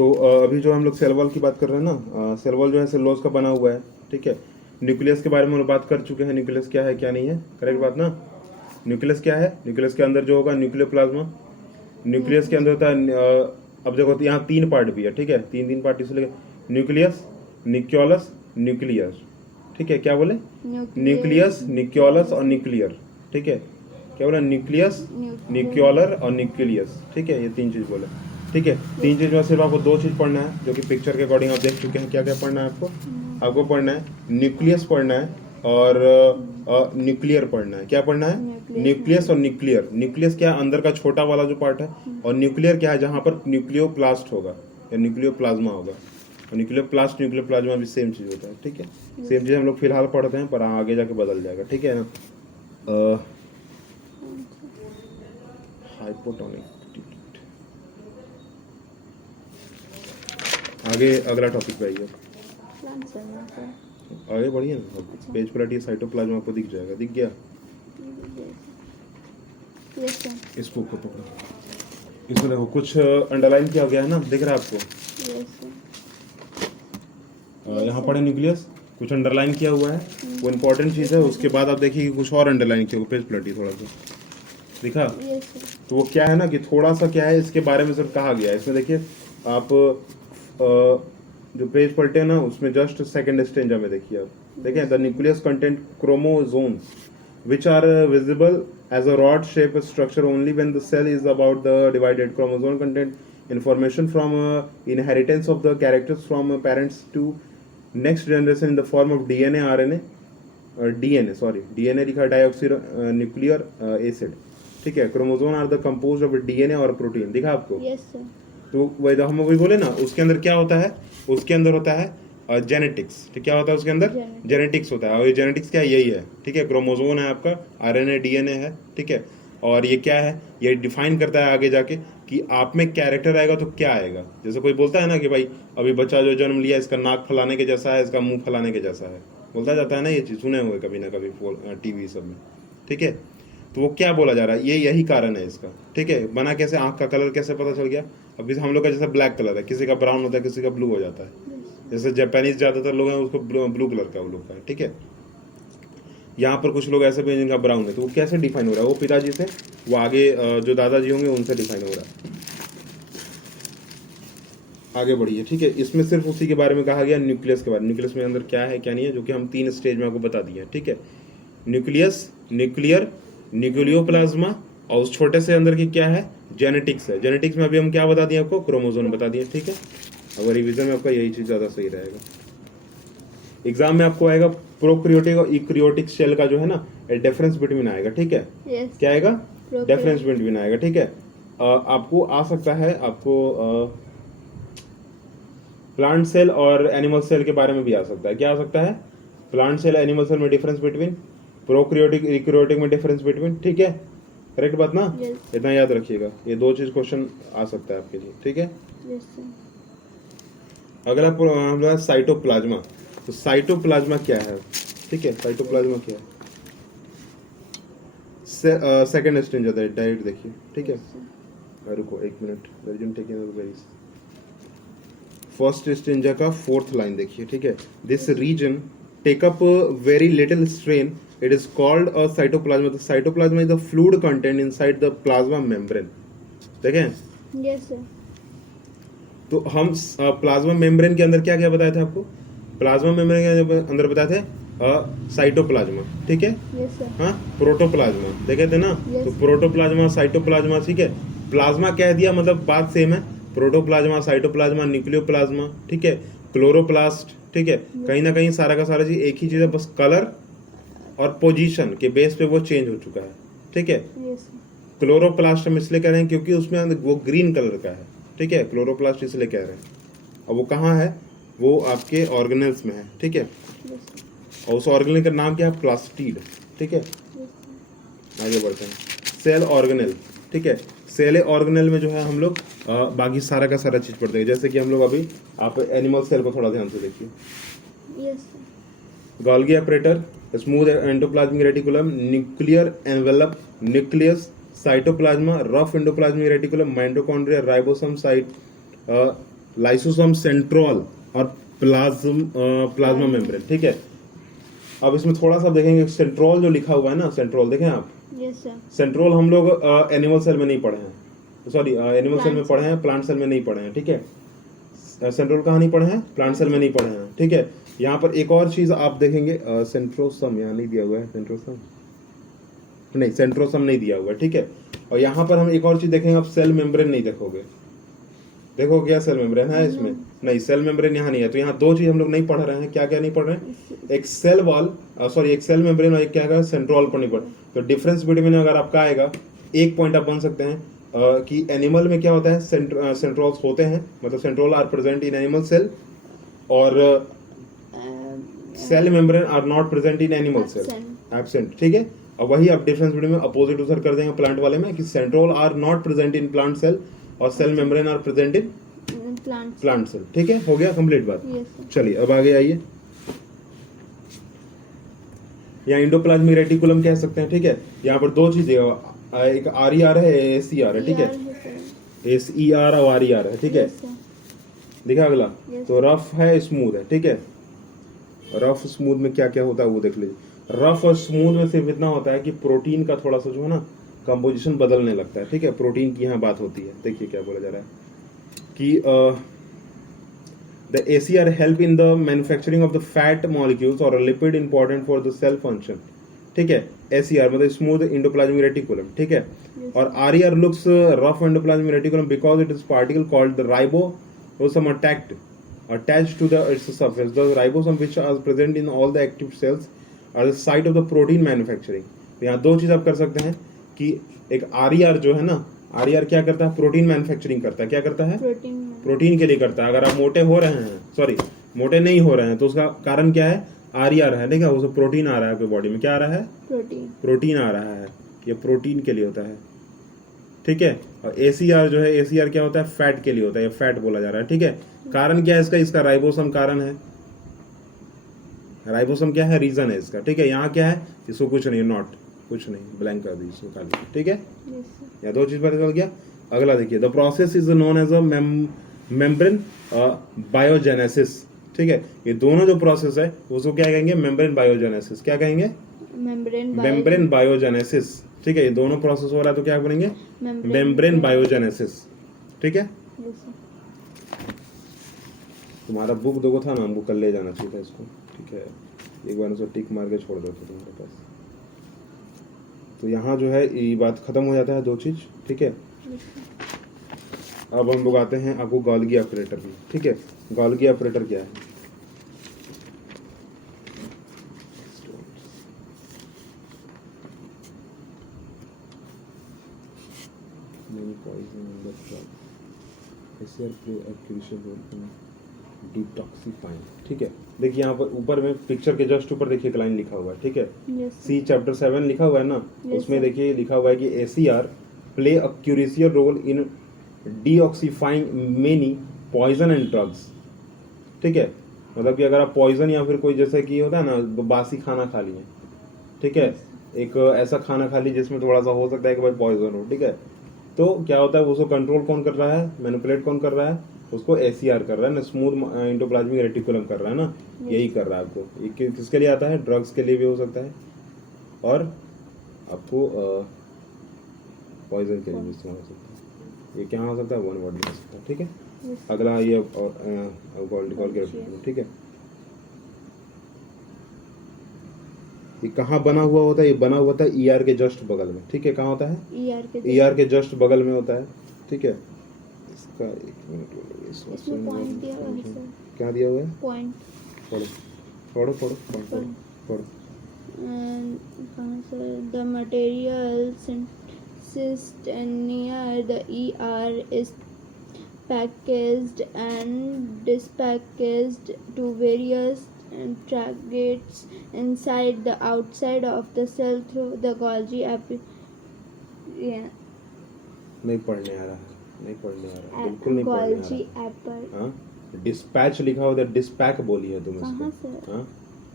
तो अभी जो हम लोग सेल वॉल की बात कर रहे हैं ना, सेल वॉल जो है सेलुलोज का बना हुआ है, ठीक है। न्यूक्लियस के बारे में हम लोग बात कर चुके हैं, न्यूक्लियस क्या है क्या नहीं है, करेक्ट बात ना। न्यूक्लियस क्या है, न्यूक्लियस के अंदर जो होगा न्यूक्लियोप्लाज्मा, न्यूक्लियस के अंदर होता है अब देखो तो यहाँ 3 पार्ट भी है, ठीक है, 3 पार्ट इसलिए न्यूक्लियस, न्यूक्लियस, न्यूक्लियर, ठीक है। क्या बोले, न्यूक्लियस, न्यूक्लियस और न्यूक्लियर, ठीक है। क्या बोला, न्यूक्लियस, न्यूक्लियर और न्यूक्लियस, ठीक है, ये 3 चीज बोले, ठीक है। 3 चीज में सिर्फ आपको 2 चीज पढ़ना है, जो कि पिक्चर के अकॉर्डिंग आप देख चुके हैं। क्या क्या पढ़ना है आपको पढ़ना है न्यूक्लियस पढ़ना है और न्यूक्लियर पढ़ना है। क्या पढ़ना है, न्यूक्लियस और न्यूक्लियर। न्यूक्लियस क्या है, अंदर का छोटा वाला जो पार्ट है, और न्यूक्लियर क्या है, जहां पर न्यूक्लियोप्लास्ट होगा या न्यूक्लियोप्लाज्मा होगा। और न्यूक्लियोप्लास्ट न्यूक्लियोप्लाज्मा भी सेम चीज होता है, ठीक है। सेम चीज हम लोग फिलहाल पढ़ते हैं, पर आगे जाके बदल जाएगा, ठीक है ना। हाइपोटोनिक, आगे अगला टॉपिक पे आइए, आगे बढ़िए ना। पेज पलटिए, साइटोप्लाज्मा आपको दिख जाएगा, दिख गया। इस बुक को पकड़ो, इसमें देखो कुछ अंडरलाइन किया गया है ना, दिख रहा है आपको। यहाँ पढ़े न्यूक्लियस, कुछ अंडरलाइन किया हुआ है, वो इम्पोर्टेंट चीज़ है। उसके बाद आप देखिए कि कुछ और अंडरलाइन किया हुआ, पेज पलटिए थोड़ा सा, दिखा। तो वो क्या है ना कि थोड़ा सा क्या है, इसके बारे में सिर्फ कहा गया है। इसमें देखिए आप जो पेज पलटे हैं ना, उसमें जस्ट सेकंड स्टेंजा में देखिए आप, देखें, the nucleus content chromosomes which are visible as a rod shape structure only when the cell is about the divided. Chromosome content information from inheritance of the characters from parents to next generation in the form of DNA, RNA, DNA लिखा deoxy nuclear acid, ठीक है। Chromosome are the composed of DNA और protein, दिखा आपको। Yes sir. तो वही हम वही बोले ना, उसके अंदर क्या होता है, उसके अंदर होता है जेनेटिक्स, ठीक। क्या होता है उसके अंदर, जेनेटिक्स होता है। और ये जेनेटिक्स क्या है, यही है, ठीक है। क्रोमोसोम है आपका, आरएनए डीएनए है, ठीक है। और ये क्या है, ये डिफाइन करता है आगे जाके कि आप में कैरेक्टर आएगा तो क्या आएगा। जैसे कोई बोलता है ना कि भाई अभी बच्चा जो जन्म लिया, इसका नाक फलाने के जैसा है, इसका मुंह फलाने के जैसा है, बोलता जाता है ना, ये चीज सुने हुए कभी ना कभी टीवी सब में, ठीक है। तो वो क्या बोला जा रहा है, ये यही कारण है इसका, ठीक है। बना कैसे, आंख का कलर कैसे पता चल गया। अभी हम लोग का जैसा ब्लैक कलर है, किसी का ब्राउन होता है, किसी का ब्लू हो जाता है। जैसे जापानीज ज्यादातर लोग हैं, उसको ब्लू कलर का वो लोग का है, ठीक है। यहाँ पर कुछ लोग ऐसे भी हैं जिनका ब्राउन है। तो वो कैसे डिफाइन हो रहा है, वो पिताजी से, वो आगे जो दादाजी होंगे उनसे डिफाइन हो रहा है। आगे बढ़िए, ठीक है। इसमें सिर्फ उसी के बारे में कहा गया, न्यूक्लियस के बारे में। न्यूक्लियस में अंदर क्या है क्या नहीं है, जो कि हम 3 स्टेज में आपको बता दिए, ठीक है। न्यूक्लियस, न्यूक्लियर, न्यूक्लियोप्लाज्मा, और उस छोटे से अंदर की क्या है, जेनेटिक्स है। जेनेटिक्स में अभी हम क्या बता दिए आपको, क्रोमोसोम बता दिए, ठीक है। अगर रिवीजन में आपका यही चीज ज्यादा सही रहेगा। एग्जाम में आपको आएगा प्रोक्रियोटिक और यूकैरियोटिक सेल का जो है ना, डिफरेंस बिटवीन आएगा, ठीक है। yes. क्या आएगा, डिफरेंस बिटवीन आएगा, ठीक है। आपको आ सकता है, आपको प्लांट सेल और एनिमल सेल के बारे में भी आ सकता है। क्या आ सकता है, प्लांट सेल एनिमल सेल में डिफरेंस बिटवीन, प्रोक्रियोटिक यूकैरियोटिक में डिफरेंस बिटवीन, ठीक है। करेक्ट बात ना, yes. इतना याद रखिएगा, ये 2 चीज क्वेश्चन आ सकता है आपके लिए, ठीक है। yes, अगला हमारा साइटोप्लाज्मा। तो साइटोप्लाज्मा क्या है, ठीक है। साइटोप्लाज्मा क्या है, सेकंड स्टेज जाता है, डायरेक्ट देखिए, ठीक है। रुको 1 मिनट, फर्स्ट स्टेज का 4th लाइन देखिए, ठीक है। This region take up very little strain, it is called a cytoplasma. The cytoplasma is the fluid content inside the plasma membrane, देखें। yes, sir. तो हम प्लाज्मा मेम्ब्रेन के अंदर क्या क्या बताए थे आपको, प्लाज्मा मेम्ब्रेन के अंदर बताए थे साइटोप्लाज्मा, ठीक है। yes, sir. हाँ, प्रोटोप्लाज्मा देखे थे ना। yes. तो प्रोटोप्लाज्मा, साइटोप्लाज्मा, ठीक है। प्लाज्मा कह दिया मतलब बात सेम है, प्रोटोप्लाज्मा, साइटोप्लाज्मा, न्यूक्लियोप्लाज्मा, ठीक है, क्लोरोप्लास्ट, ठीक है। कहीं ना कहीं सारा का सारा चीज एक ही चीज है, बस कलर और पोजीशन के बेस पे वो चेंज हो चुका है, ठीक है। yes, क्लोरोप्लास्ट हम इसलिए कह रहे हैं क्योंकि उसमें वो ग्रीन कलर का है, ठीक है। क्लोरोप्लास्ट इसलिए कह रहे हैं। और वो कहाँ है, वो आपके ऑर्गेनल्स में है, ठीक है। yes, और उस ऑर्गेनल का नाम क्या है, प्लास्टिड, ठीक है। yes, आगे बढ़ते हैं, सेल ऑर्गेनल, ठीक है। सेल ऑर्गेनल में जो है हम लोग बाकी सारा का सारा चीज पढ़ते हैं। जैसे कि हम लोग अभी, आप एनिमल सेल को थोड़ा ध्यान से देखिए। yes, sir. Golgi apparatus, smooth endoplasmic reticulum, nuclear envelope, nucleus, cytoplasm, rough endoplasmic reticulum, mitochondria, ribosome, साइट लाइसोसोम सेंट्रोल और प्लाज्मा मेम्ब्रेन, ठीक है। अब इसमें थोड़ा सा देखेंगे, सेंट्रोल जो लिखा हुआ है ना, सेंट्रोल देखें आप, यस सर। सेंट्रोल हम लोग एनिमल सेल में नहीं पढ़े हैं, सॉरी एनिमल सेल में Plant पढ़े हैं, प्लांट सेल में नहीं पढ़े हैं, ठीक है। सेंट्रोल कहाँ नहीं पढ़े हैं, प्लांट सेल में नहीं पढ़े हैं, ठीक है। यहाँ पर एक और चीज आप देखेंगे, सेंट्रोसम यहाँ नहीं दिया हुआ है, सेंट्रोसम नहीं, सेंट्रोसम नहीं दिया हुआ है, ठीक है। और यहाँ पर हम एक और चीज देखेंगे, आप सेल मेम्ब्रेन नहीं देखोगे, देखो क्या सेल मेम्ब्रेन है इसमें, नहीं सेल मेम्ब्रेन यहाँ नहीं है। तो यहाँ दो चीज हम लोग नहीं पढ़ रहे हैं, क्या क्या नहीं पढ़ रहे हैं, एक सेल वॉल, सॉरी एक सेल मेम्ब्रेन और एक क्या है सेंट्रोल पर नहीं पढ़। तो डिफरेंस बिटवीन अगर आपका आएगा, एक पॉइंट आप बन सकते हैं कि एनिमल में क्या होता है, सेंट्रोल्स होते हैं, मतलब centriole are present in animal cell, और cell membrane are not present in animal cell, absent, ठीक है। और वही आप डिफरेंस बिटवीन में अपोजिट उधर कर देंगे प्लांट वाले में, कि centriole are not present in plant cell और cell membrane are present in plant cell, ठीक है। हो गया कंप्लीट बात। Yes sir. चलिए अब आगे आइए, यहाँ इंडोप्लाज्मिक रेटिकुलम कह सकते हैं, ठीक है। यहाँ पर दो चीजें, एक RER है, ACR है, ठीक है। SER और RER है, ठीक है। देखा अगला, Yes. तो रफ है, स्मूथ है, ठीक है। रफ स्मूथ में क्या क्या होता है वो देख लीजिए। रफ और स्मूथ में सिर्फ इतना होता है कि प्रोटीन का थोड़ा सा जो है ना कंपोजिशन बदलने लगता है, ठीक है। प्रोटीन की यहाँ बात होती है, देखिए क्या बोला जा रहा है कि the ACR help in the manufacturing of the fat molecules or a lipid important for the cell function, ठीक है। ACR मतलब स्मूथ इंडोप्लाज्मिक रेटिकुलम, ठीक है। और RER looks rough endoplasmic reticulum because it is particle called the ribosome attached to the its surface. The ribosome which are present in all the active cells are the site of the protein manufacturing. तो यहाँ दो चीज आप कर सकते हैं कि एक RER जो है ना, RER क्या करता है, प्रोटीन मैन्युफैक्चरिंग करता है, क्या करता है, प्रोटीन के लिए करता है। अगर आप मोटे हो रहे हैं, सॉरी मोटे नहीं हो रहे हैं, तो उसका कारण क्या है, RER है, ठीक है। उसको प्रोटीन आ रहा है आपके बॉडी में, क्या आ रहा है, प्रोटीन आ रहा है, ये प्रोटीन के लिए होता है, ठीक है। और ACR जो है, ACR क्या होता है, फैट के लिए होता है, ये फैट बोला जा रहा है, ठीक है। कारण क्या है इसका, इसका राइबोसम कारण है, राइबोसम क्या है, रीजन है इसका, ठीक है। यहाँ क्या है, इसको कुछ नहीं, नॉट कुछ नहीं, ब्लैंक कर दीजिए इसको खाली, ठीक है। या दो चीज पता चल गया। अगला देखिए, the process is known as a membrane biogenesis, ठीक है। ये दोनों जो प्रोसेस है उसको क्या कहेंगे, मेम्ब्रेन बायोजेनेसिस, क्या कहेंगे, मेम्ब्रेन बायोजेनेसिस, ठीक है। ये दोनों प्रोसेस हो रहा है तो क्या बनेंगे, मेम्ब्रेन बायोजेनेसिस, ठीक है। तुम्हारा बुक देखो था ना, हमको कल ले जाना चाहिए था इसको, ठीक है। एक बार उसको टिक मार के छोड़ देते तुम्हारे पास। तो यहाँ जो है ये बात खत्म हो जाता है, दो चीज, ठीक है। अब हम लोग आते हैं आपको गॉल्गी ऑपरेटर में, ठीक है। गॉल्गी ऑपरेटर क्या है, डिटॉक्सिफाइंग, ठीक है। देखिए यहाँ पर ऊपर में पिक्चर के जस्ट ऊपर देखिए एक लाइन लिखा हुआ है, ठीक है। सी चैप्टर 7 लिखा हुआ है ना, उसमें देखिए लिखा हुआ है कि ACR play a crucial role in detoxifying many poison and drugs, ठीक है। मतलब कि अगर आप पॉइजन या फिर कोई जैसे कि होता है ना बासी खाना खा लिए, ठीक है, एक ऐसा खाना खा ली जिसमें थोड़ा सा हो सकता है कि भाई पॉइजन हो, ठीक है। तो क्या होता है, उसको कंट्रोल कौन कर रहा है, मैनिपुलेट कौन कर रहा है, उसको ACR कर रहा है ना, स्मूथ इंडोप्लाज्मिक रेटिकुलम कर रहा है ना, यही कर रहा है आपको। ये किसके लिए आता है, ड्रग्स के लिए भी हो सकता है और आपको पॉइजन के लिए भी इस्तेमाल हो सकता है। ये क्या हो सकता है, वन वर्ड में हो सकता है, ठीक है। अगला ये ठीक है। ये कहाँ बना हुआ होता है, ये बना हुआ होता है ER के जस्ट बगल में, ठीक है। कहाँ होता है, ER के जस्ट बगल में होता है, ठीक है। इसका एक मिनट, इसमें पॉइंट दिया हुआ है सर, क्या दिया हुआ है, पॉइंट पढ़ो पढ़ो पढ़ो पढ़ो पढ़ो। कहाँ से, the material cyst near the ER is packaged and dispackaged to various tragates inside the outside of the cell through the Golgi नहीं पढ़ने आ रहा है, नहीं पढ़ने आ रहा है, बिल्कुल नहीं पढ़ने आ Golgi रहा। apple। हाँ, डिस्पैच लिखा हुआ है, डिस्पैक बोली है तुम कहाँ इसको, सर? हाँ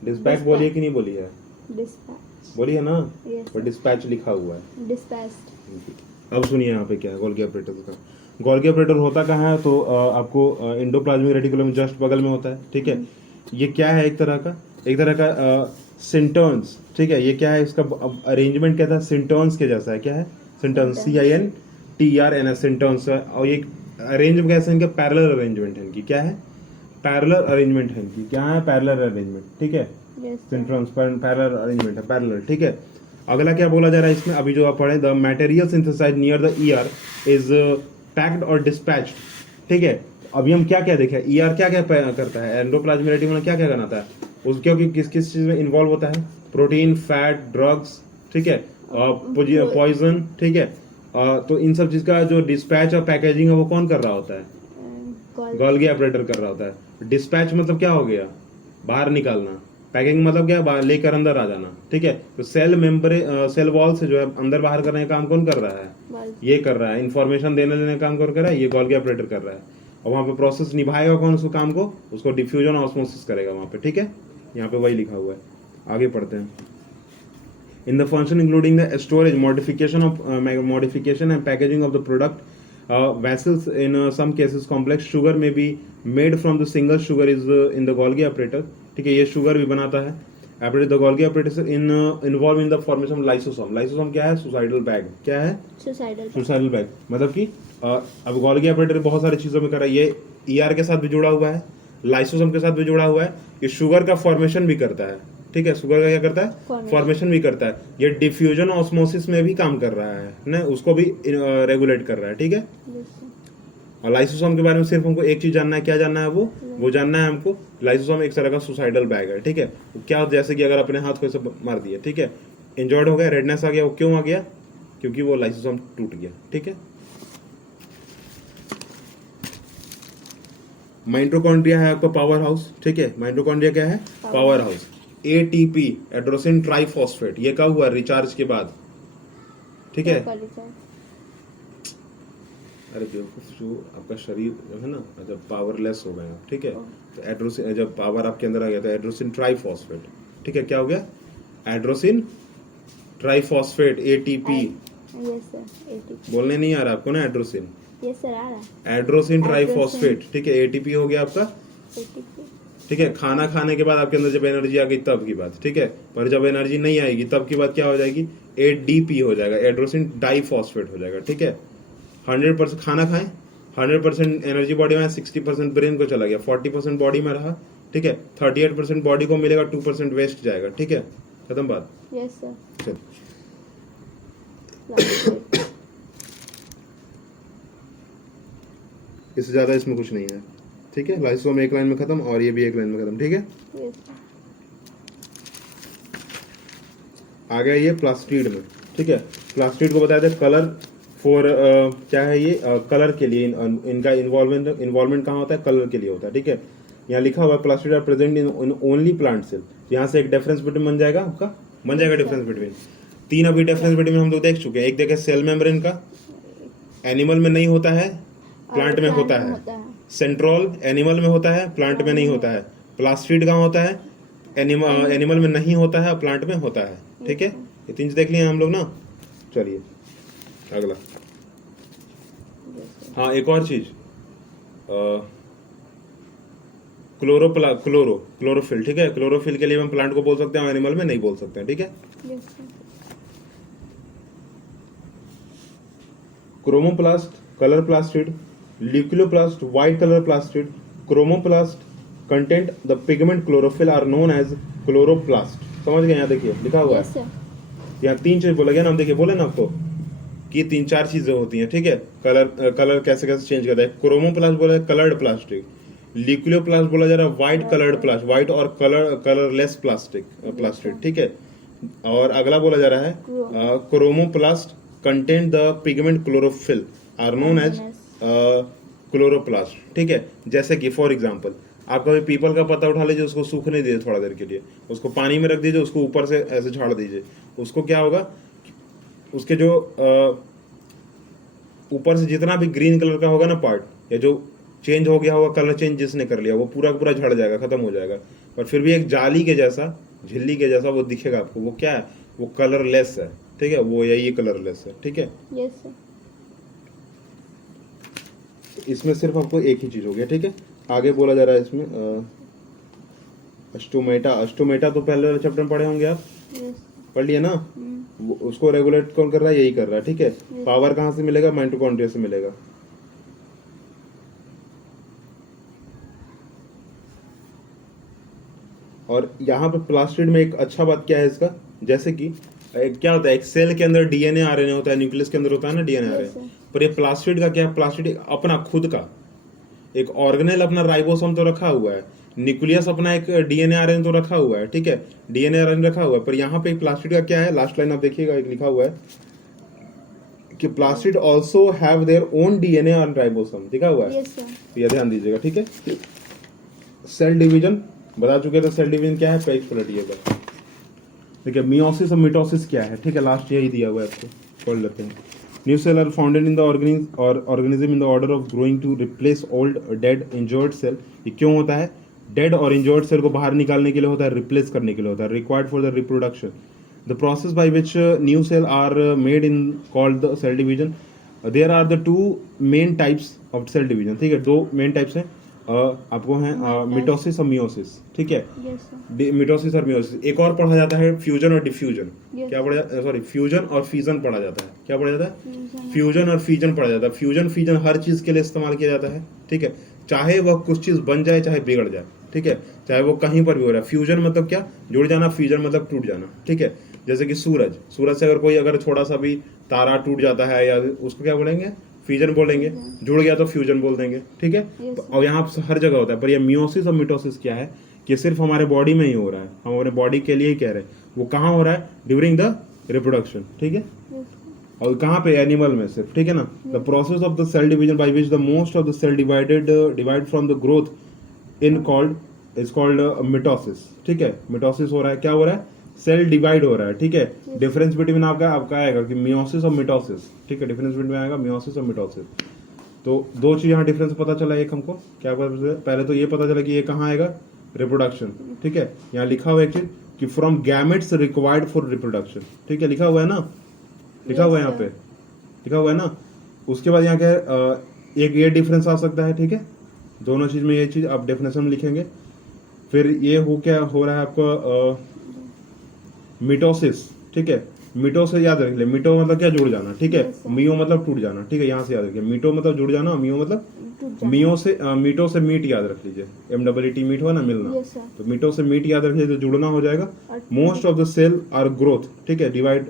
डिस्पैच बोली है कि नहीं बोली है, Dispatch। बोली है ना, Yes, पर डिस्पैच लिखा हुआ है। Dispatched। अब सुनिए यहाँ पे क्या है गोल्गी ऑपरेटर का। गोल्गी ऑपरेटर होता कहाँ है, तो आपको एंडोप्लाज्मिक रेटिकुलम जस्ट बगल में होता है, ठीक है। ये क्या है, एक तरह का सिंटर्न्स, ठीक है। ये क्या है, इसका अरेंजमेंट क्या था, सिंटर्न्स के जैसा है। क्या है, सिंटर्न्स, CINTERNS, सिंटर्न्स। और ये अरेंज कैसे, इनका पैरेलल अरेंजमेंट है इनकी। क्या है, पैरेलल अरेंजमेंट है इनकी। क्या है, पैरेलल अरेंजमेंट, ठीक है। Yes, sir. सिंटर्न्स पैरेलल अरेंजमेंट है, पैरेलल, ठीक है। अगला क्या बोला जा रहा है इसमें, अभी जो आप पढ़े, the material synthesised near the ER is packed और डिस्पैच्ड, ठीक है। अभी हम क्या क्या देखे, ER क्या क्या करता है, एंडोप्लाज्मिक रेटिकुलम क्या क्या बनाता है, उसके किस किस चीज में इन्वॉल्व होता है, प्रोटीन, फैट, ड्रग्स, ठीक है, पॉइजन, ठीक है। तो इन सब चीज का जो डिस्पैच और पैकेजिंग है वो कौन कर रहा होता है, गोल्गी ऑपरेटर कर रहा होता है। डिस्पैच मतलब क्या हो गया, बाहर निकालना, पैकिंग मतलब क्या, लेकर अंदर आ जाना, ठीक है। तो सेल वॉल से जो है अंदर बाहर करने का काम कौन कर रहा है, ये कर रहा है। इंफॉर्मेशन देने देने का काम कौन कर रहा है, ये गोल्गी ऑपरेटर कर रहा है। और वहाँ पे प्रोसेस निभाएगा कौन उसको काम को, उसको डिफ्यूजन ऑस्मोसिस करेगा वहाँ पे, ठीक है। यहाँ पे वही लिखा हुआ है, आगे पढ़ते हैं। In the function including the storage, modification and packaging of the product, vessels, in some cases complex sugar may be made from the single sugar is in the Golgi apparatus, ठीक है। ये शुगर भी बनाता है apparatus, the Golgi apparatus involved in the formation of lysosome। lysosome क्या है, suicidal bag। क्या है, suicidal bag, मतलब कि अब Golgi apparatus बहुत सारी चीजों में कर रहा है। ये ER के साथ भी जुड़ा हुआ है, लाइसोसोम के साथ भी जुड़ा हुआ है। ये शुगर का फॉर्मेशन भी करता है, ठीक है। शुगर का क्या करता है, फॉर्मेशन भी करता है। ये डिफ्यूजन ऑस्मोसिस में भी काम कर रहा है ना, उसको भी रेगुलेट कर रहा है, ठीक है। और लाइसोसोम के बारे में सिर्फ हमको एक चीज जानना है, क्या जानना है, वो जानना है हमको, लाइसोसोम एक तरह का सुसाइडल बैग है, ठीक है। क्या, जैसे कि अगर अपने हाथ को ऐसे मार दिया, ठीक है, इंजर्ड हो गया, रेडनेस आ गया, वो क्यों आ गया, क्योंकि वो लाइसोसोम टूट गया, ठीक है। माइटोकॉन्ड्रिया है आपका पावर हाउस, ठीक है। माइटोकॉन्ड्रिया क्या है, पावर हाउस। ATP, एड्रोसिन ट्राइफॉस्फेट, ये कब हुआ, रिचार्ज के बाद, ठीक है। अरे बेवकूफ, जो आपका शरीर जो है ना, जब पावरलेस हो गया, ठीक है, तो एड्रोसिन, जब पावर आपके अंदर आ गया तो एड्रोसिन ट्राइफॉस्फेट, ठीक है, क्या हो गया, एड्रोसिन ट्राइफॉस्फेट, ATP। बोलने नहीं आ रहा आपको ना, एड्रोसिन, एड्रोसिन ट्राइफॉस्फेट, ठीक है, ATP हो गया आपका, ठीक है। खाना खाने के बाद आपके अंदर जब एनर्जी आ गई तब की बात, ठीक है। पर जब एनर्जी नहीं आएगी तब की बात क्या हो जाएगी, ADP हो जाएगा, एड्रोसिन डाइफॉस्फेट हो जाएगा, ठीक है। 100% खाना खाएं, 100% एनर्जी बॉडी में, 60% ब्रेन को चला गया, 40% बॉडी में रहा, ठीक है। 38% बॉडी को मिलेगा, 2% वेस्ट जाएगा, ठीक है। खत्म बात। Yes sir. इससे ज्यादा इसमें कुछ नहीं है, ठीक है। लाइसोसोम एक लाइन में खत्म और ये भी एक लाइन में खत्म, ठीक है। आ गया ये प्लास्टिड में, ठीक है। प्लास्टिड को बताया था कलर फॉर, क्या है ये, कलर के लिए इनका इन्वॉल्वमेंट कहाँ होता है, कलर के लिए होता है, ठीक है। यहाँ लिखा हुआ है plastid are present in only plant cell. यहाँ से एक डिफरेंस बिटवीन बन जाएगा आपका, बन जाएगा डिफरेंस बिटवीन 3। अभी डिफरेंस बिटवीन हम लोग देख चुके हैं। एक देखे सेल मेम्ब्रेन का, एनिमल में नहीं होता है, प्लांट में होता है। सेंट्रोल एनिमल में होता है, प्लांट में नहीं होता है। प्लास्टिड कहाँ होता है, एनिमल में नहीं होता है, प्लांट में होता है, ठीक है। ये 3 देख लिए हम लोग ना। चलिए अगला, हाँ एक और चीज, क्लोरोफिल, ठीक है। क्लोरोफिल के लिए हम प्लांट को बोल सकते हैं, एनिमल में नहीं बोल सकते हैं, ठीक है। Chromoplast colour plastid, leucoplast white colour plastid, chromoplast content the pigment chlorophyll are known as chloroplast. समझ गए, यहाँ देखिए लिखा हुआ है, यहाँ 3 चीज बोला गया ना, हम देखिए बोले ना आपको कि 3-4 चीजें होती हैं, ठीक है। कलर कैसे कैसे चेंज करता है। क्रोमोप्लास्ट बोला है कलर्ड प्लास्टिक, ल्यूक्लियोप्लास्ट बोला जा रहा है व्हाइट कलर्ड प्लास्टिक, व्हाइट और कलरलेस प्लास्टिक, ठीक है। और अगला बोला जा रहा है chromoplast content the pigment chlorophyll are known as chloroplast, ठीक है। जैसे कि फॉर एग्जांपल आप कभी पीपल का पत्ता उठा लीजिए, उसको सूखने दीजिए थोड़ा देर के लिए, उसको पानी में रख दीजिए, उसको ऊपर से ऐसे झाड़ दीजिए, उसको क्या होगा, उसके जो ऊपर से जितना भी ग्रीन कलर का होगा ना पार्ट, या जो चेंज हो गया होगा, कलर चेंज जिसने कर लिया, वो पूरा पूरा झड़ जाएगा, खत्म हो जाएगा। पर फिर भी एक जाली के जैसा, झिल्ली के जैसा वो दिखेगा आपको, वो क्या है, वो कलरलेस है, ठीक है। वो यही कलरलेस है, ठीक है। Yes sir. इसमें सिर्फ आपको एक ही चीज हो गया, ठीक है। आगे बोला जा रहा है इसमें स्टोमेटा। स्टोमेटा तो पहले वाले चैप्टर में पढ़े होंगे आप, यस। पढ़ लिए ना। उसको रेगुलेट कौन कर रहा है? यही कर रहा है, ठीक है। पावर कहाँ से मिलेगा? माइटोकॉन्ड्रिया से मिलेगा। और यहाँ पे प्लास्टिड में एक अच्छा बात क्या है इसका, जैसे कि क्या होता है, एक सेल के अंदर डीएनए आरएनए होता है, न्यूक्लियस के अंदर होता है ना डीएनए Yes, आरएनए, पर ये प्लास्टिड का क्या है? प्लास्टिड अपना खुद का एक ऑर्गेनेल, अपना राइबोसोम तो रखा हुआ है, न्यूक्लियस अपना एक डीएनए आरएनए तो रखा हुआ है, ठीक है, डीएनए आरएनए रखा हुआ है। पर यहाँ पे एक प्लास्टिड का क्या है, लास्ट लाइन आप देखिएगा, एक लिखा हुआ है कि plastid also have their own DNA और राइबोसोम, लिखा हुआ है। Yes sir. ये ध्यान दीजिएगा, ठीक है। सेल डिवीजन बता चुके थे, सेल डिवीजन क्या है, पेज पलटिए बस। देखिए मियोसिस और मिटोसिस क्या है, ठीक है, लास्ट यही दिया हुआ है, आपको पढ़ लेते हैं। New cell are founded in the organism in the order of growing to replace old dead injured cell. ये क्यों होता है? डेड और इंजर्ड सेल को बाहर निकालने के लिए होता है, रिप्लेस करने के लिए होता है, required for the reproduction. The process by which new cell are made in called the cell division. There are the two main types of cell division, ठीक है, दो मेन टाइप्स हैं आपको हैं, मिटोसिस और मियोसिस, ठीक है। Yes sir. मिटोसिस और मियोसिस। एक और पढ़ा जाता है फ्यूजन और डिफ्यूजन। Yes. क्या पढ़ा जाता है? सॉरी, फ्यूजन और फ्यूजन पढ़ा जाता है। क्या पढ़ा जाता है? Fusion. फ्यूजन और फ्यूजन पढ़ा जाता है। फ्यूजन फ्यूजन हर चीज के लिए इस्तेमाल किया जाता है, ठीक है, चाहे वह कुछ चीज बन जाए चाहे बिगड़ जाए, ठीक है, चाहे वो कहीं पर भी हो रहा है। फ्यूजन मतलब क्या? जुड़ जाना, फ्यूजन मतलब टूट जाना, ठीक है। जैसे कि सूरज से अगर थोड़ा सा भी तारा टूट जाता है, या उसको क्या बोलेंगे? फ्यूजन बोलेंगे। जुड़ गया तो फ्यूजन बोल देंगे, ठीक है। Yes. और यहाँ हर जगह होता है। पर ये मियोसिस और मिटोसिस क्या है कि सिर्फ हमारे बॉडी में ही हो रहा है, हम अपने बॉडी के लिए ही कह रहे हैं। वो कहाँ हो रहा है? ड्यूरिंग द रिप्रोडक्शन, ठीक है। और कहाँ पे? एनिमल में सिर्फ, ठीक है ना। The process of the cell division by which the most of the cell divide from the growth in is called mitosis, ठीक है। मिटोसिस हो रहा है, क्या हो रहा है? सेल डिवाइड हो रहा है, ठीक है। डिफरेंस बिटवीन आपका आएगा कि मियोसिस और मिटोसिस, ठीक है, डिफरेंस बिटवीन आएगा मियोसिस और मिटोसिस। तो दो चीज यहाँ डिफरेंस पता चला। एक हमको क्या पता चला? पहले तो ये पता चला कि ये कहाँ आएगा? रिप्रोडक्शन, ठीक है। यहाँ लिखा हुआ है एक चीज कि from gametes required for reproduction, ठीक है, लिखा हुआ है ना, लिखा हुआ है यहाँ पे, लिखा हुआ है ना। उसके बाद यहाँ क्या है, एक ये डिफरेंस आ सकता है, ठीक है, दोनों चीज में ये चीज आप डेफिनेशन में लिखेंगे। फिर ये क्या हो रहा है आपको? मिटोसिस, ठीक है। मिटो से याद रख ले, मिटो मतलब क्या? जुड़ जाना, ठीक है। मियो मतलब टूट जाना, ठीक है, यहाँ से याद रखिए। मिटो मतलब जुड़ जाना, मियो मतलब मीटो से मीट याद रख लीजिए। MEET मीट हुआ ना, मिलना। Yes, sir. तो मिटो से मीट याद रख लीजिए, तो जुड़ना हो जाएगा। Most of the cell are growth, ठीक है, divide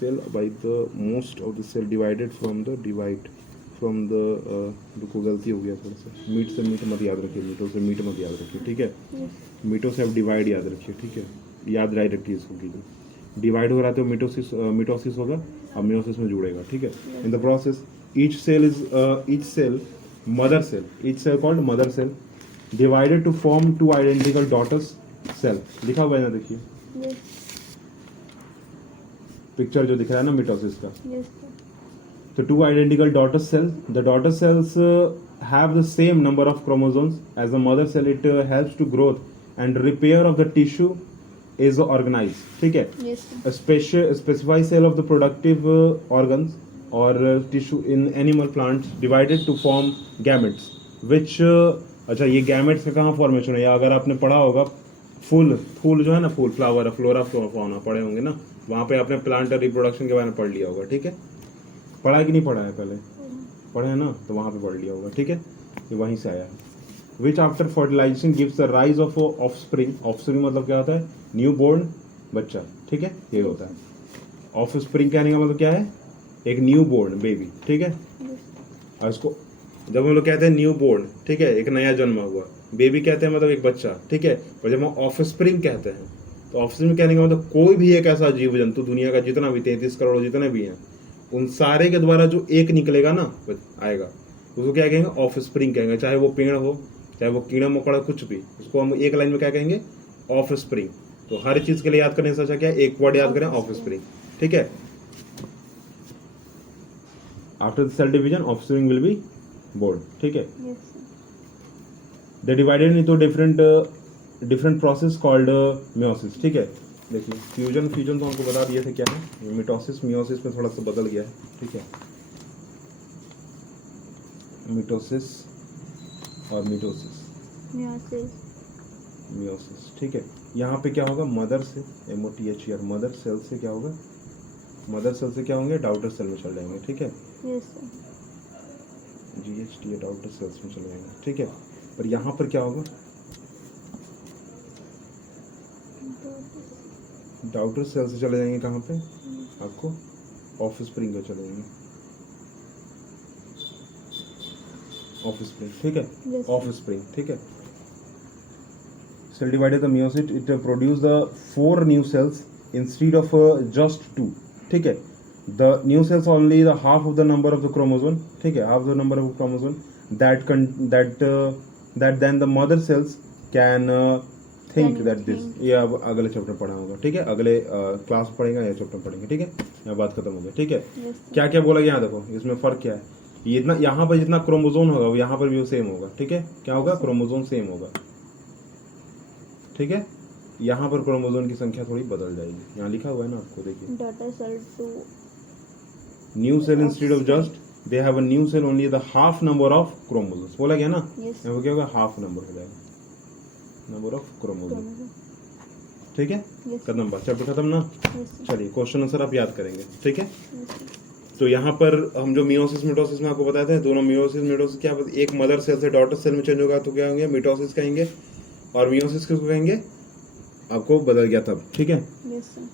cell by the most of the cell divided from the रुको, गलती हो गया थोड़ा सा। मीट से मीट मत याद रखिए, मिटो से मीट मत याद रखिए, ठीक है। मिटो से अब डिवाइड याद रखिए, ठीक है, याद राइट रखिए इसको कीजिए। डिवाइड हो रहा है तो मिटोसिस होगा, अब मियोसिस में जुड़ेगा, ठीक है। In the process each cell called mother cell divided to form two identical daughters cell. लिखा हुआ है ना, देखिए Yes. पिक्चर जो दिख रहा है ना मिटोसिस का। Yes, sir. So two identical daughter cells. The daughter cells have the same number of chromosomes as the mother cell. It helps to growth and repair of the tissue is organized. ठीक है. Yes, sir. A specified cell of the productive organs or tissue in animal plants divided to form gametes. Which अच्छा ये gametes का कहाँ formation है? या अगर आपने पढ़ा होगा फूल जो है ना, फूल फ्लावर फ्लोरा फौना पढ़े होंगे ना, वहाँ पे आपने प्लांट रिप्रोडक्शन के बारे में पढ़ लिया होगा, ठीक है। पढ़ा है कि नहीं पढ़ा है? पहले पढ़े हैं ना, तो वहाँ पे पढ़ लिया होगा, ठीक है, ये वहीं से आया है। Which after fertilisation gives the rise of offspring. Offspring मतलब क्या होता है? न्यू बोर्न बच्चा, ठीक है, ये होता है ऑफस्प्रिंग। कहने का मतलब क्या है? एक न्यू बोर्न बेबी, ठीक है। और इसको जब हम लोग कहते हैं न्यू बोर्न, ठीक है, एक नया जन्म हुआ बेबी कहते हैं, मतलब एक बच्चा, ठीक है। और जब हम ऑफस्प्रिंग कहते हैं तो ऑफस्प्रिंग कहने का मतलब कोई भी एक ऐसा जीव जंतु दुनिया का जितना भी 33 करोड़ जितने भी हैं, उन सारे के द्वारा जो एक निकलेगा ना, आएगा, उसको क्या कहेंगे? ऑफस्प्रिंग कहेंगे। चाहे वो पेड़ हो, चाहे वो कीड़ा मकोड़ा, कुछ भी, उसको हम एक लाइन में क्या कहेंगे? ऑफस्प्रिंग। तो हर चीज के लिए याद करने से अच्छा क्या है? एक वर्ड याद करें, ऑफस्प्रिंग, ठीक है। After the cell division offspring will be born, ठीक है। Yes, sir. They divided into different process called meiosis, ठीक है। देखिए फ्यूजन तो हमको बता दिए थे क्या है। मिटोसिस मियोसिस में थोड़ा सा बदल गया है, ठीक है। मिटोसिस और मिटोसिस, meiosis, मियोसिस, ठीक है। यहाँ पे क्या होगा, मदर से MOTHER मदर सेल से क्या होगा, मदर सेल से क्या होंगे, डाउटर सेल में चल जाएंगे, ठीक है। yes sir, GHT daughter cells में चले जाएंगे, ठीक है। पर यहाँ पर क्या होगा, डाउटर सेल से चले जाएंगे कहाँ पे, आपको ऑफ स्प्रिंग में चले जाएंगे, ऑफ स्प्रिंग, ठीक है, yes ऑफ स्प्रिंग, ठीक है। Cell divided the meiosis, it produce the 4 new cells instead of just 2, ठीक है। The new cells only the half of the number of the chromosome, ठीक है, half the number of chromosome that then the mother cells can think Can that this, think. ये अब अगले chapter पढ़ा होगा, ठीक है, अगले क्लास पढ़ेगा या चैप्टर पढ़ेंगे, ठीक है। यहाँ बात खत्म हो गया, ठीक है। yes sir, क्या क्या बोला यहाँ देखो, इसमें फर्क क्या है, ये इतना यहाँ पर जितना क्रोमोसोम होगा वो यहाँ पर भी वो सेम होगा, ठीक है। क्या होगा, क्रोमोसोम सेम होगा, ठीक है। यहाँ पर क्रोमोसोम की संख्या थोड़ी बदल जाएगी, यहाँ लिखा हुआ है ना आपको, देखिए, daughter cell to new cell instead of just they have a new cell only the half number of chromosomes, बोला गया ना। yes यहाँ पर क्या होगा, हाफ नंबर हो जाएगा, नंबर ऑफ क्रोमोसोम, chromosome, ठीक है। yes खत्म, बात चैप्टर खत्म ना। yes sir, चलिए क्वेश्चन आंसर आप याद करेंगे, ठीक है। yes sir, तो यहाँ पर हम जो मियोसिस मिटोसिस में आपको बताए थे, दोनों मियोसिस मिटोसिस क्या, एक मदर सेल से डॉटर सेल में चेंज होगा तो क्या होंगे, मिटोसिस कहेंगे, और मियोसिस किसको कहेंगे, आपको बदल गया तब, ठीक है। yes sir,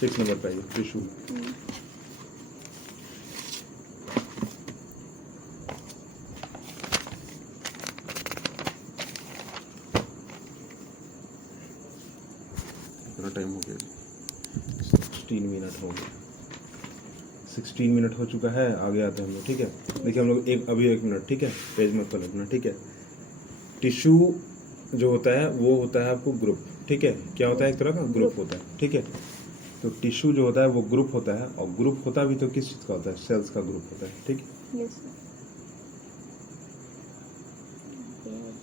6 नंबर पे आइए, टिश्यू। कितना टाइम हो गया, 16 मिनट हो गए, 16 मिनट हो चुका है, आगे आते हैं हम लोग, ठीक है। देखिए हम लोग अभी 1 मिनट, ठीक है, पेज मत पलटना, ठीक है। टिश्यू जो होता है वो होता है आपको ग्रुप, ठीक है। क्या होता है, एक तरह का ग्रुप होता है, ठीक है। तो टिश्यू जो होता है वो ग्रुप होता है, और ग्रुप होता भी तो किस चीज़ का होता है, सेल्स का ग्रुप होता है, ठीक है। yes sir,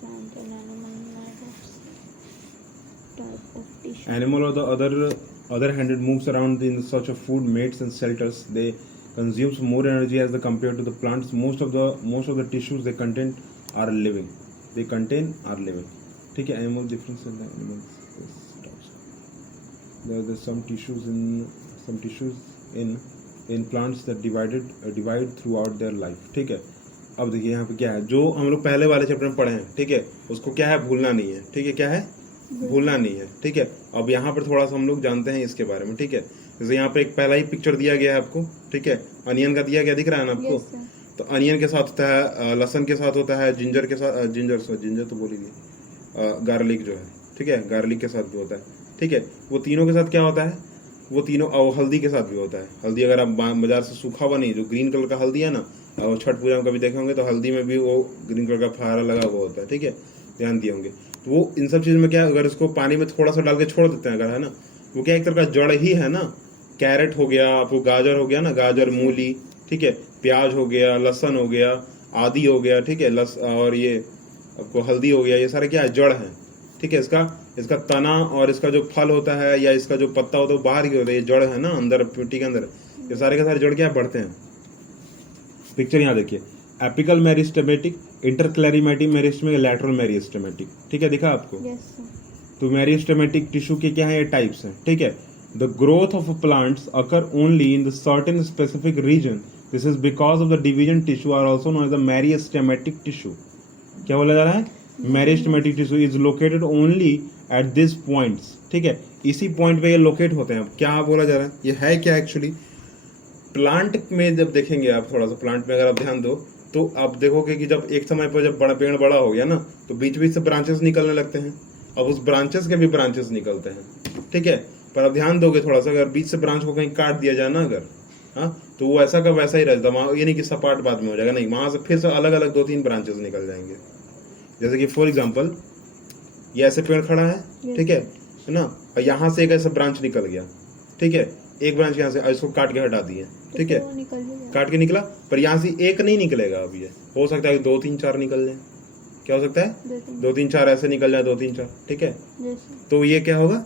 plant and animal type of tissue, Animal or the other hand, it moves around in search of food, mates and shelters. They consumes more energy as they compared to the plants. Most of the tissues they contain are living. They contain are living. ठीक है, animal difference in the animals. There's some tissues in plants that divide throughout their life. ठीक है। अब देखिए यहाँ पे क्या है, जो हम लोग पहले वाले चैप्टर में पढ़े हैं, ठीक है, उसको क्या है, भूलना नहीं है, ठीक है। क्या है, भूलना नहीं है, ठीक है। अब यहाँ पर थोड़ा सा हम लोग जानते हैं इसके बारे में, ठीक है। जैसे यहाँ पे एक पहला ही पिक्चर दिया गया है आपको, ठीक है, अनियन का दिया गया, दिख रहा है ना आपको। yes sir, तो अनियन के साथ होता है, लहसुन के साथ होता है, जिंजर के साथ, जिंजर तो बोली नहीं, गार्लिक जो है, ठीक है, गार्लिक के साथ भी होता है, ठीक है। वो तीनों के साथ क्या होता है, वो तीनों, और हल्दी के साथ भी होता है। हल्दी अगर आप बाजार से सूखा हुआ नहीं, जो ग्रीन कलर का हल्दी है ना, और छठ पूजा में कभी देखे होंगे तो हल्दी में भी वो ग्रीन कलर का फहारा लगा हुआ होता है, ठीक है, ध्यान दिए होंगे। तो वो इन सब चीज़ में क्या, अगर इसको पानी में थोड़ा सा डाल के छोड़ देते हैं अगर, है ना, वो क्या एक तरह का जड़ ही है ना। कैरेट हो गया, आपको गाजर हो गया ना, गाजर, मूली, ठीक है, प्याज हो गया, लहसुन हो गया, आदि हो गया, ठीक है, और ये आपको हल्दी हो गया, ये सारे क्या है, जड़ है, ठीक है। इसका तना और इसका जो फल होता है या इसका जो पत्ता होता है वो बाहर की होता है, ये जड़ है ना, अंदर मिट्टी के अंदर, ये सारे के सारे जड़ क्या बढ़ते हैं। पिक्चर यहाँ देखिए, apical meristematic, intercalary meristematic, lateral meristematic, ठीक है, दिखा आपको। yes sir, तो मेरिस्टेमेटिक टिश्यू के क्या है, ये टाइप्स हैं, ठीक है। The growth of plants occur only in the certain specific region, this is because of the division tissue are also known as the meristematic tissue. क्या बोला जा रहा है, meristematic tissue is located only at this points, ठीक है, इसी point पे ये लोकेट होते हैं। क्या बोला जा रहा है, ये है क्या एक्चुअली, प्लांट में जब देखेंगे आप, थोड़ा सा प्लांट में अगर आप ध्यान दो तो आप देखोगे कि जब एक समय पर जब बड़ा पेड़ बड़ा हो गया ना, तो बीच बीच से ब्रांचेस निकलने लगते हैं। अब उस ब्रांचेस के भी ब्रांचेस निकलते हैं, ठीक है। पर आप ध्यान दोगे थोड़ा सा, अगर बीच से ब्रांच को कहीं काट दिया जाए ना अगर, हाँ, तो वो ऐसा का वैसा ही रहता, वहाँ ये नहीं कि सपाट बाद में हो जाएगा, नहीं, वहां से फिर से अलग अलग 2-3 ब्रांचेस निकल जाएंगे। जैसे कि फॉर एग्जाम्पल ये ऐसे पेड़ खड़ा है, ठीक है ना, और यहाँ से एक ऐसा ब्रांच निकल गया, ठीक है, एक ब्रांच यहाँ से, इसको काट के हटा दिए, ठीक है, तो वो निकल ही जाएगा। काट के निकला, पर यहाँ से एक नहीं निकलेगा। अब ये हो सकता है 2-3-4 निकल जाए, क्या हो सकता है, 2-3-4 ऐसे निकल जाए, 2-3-4, ठीक है। yes sir, तो ये क्या होगा,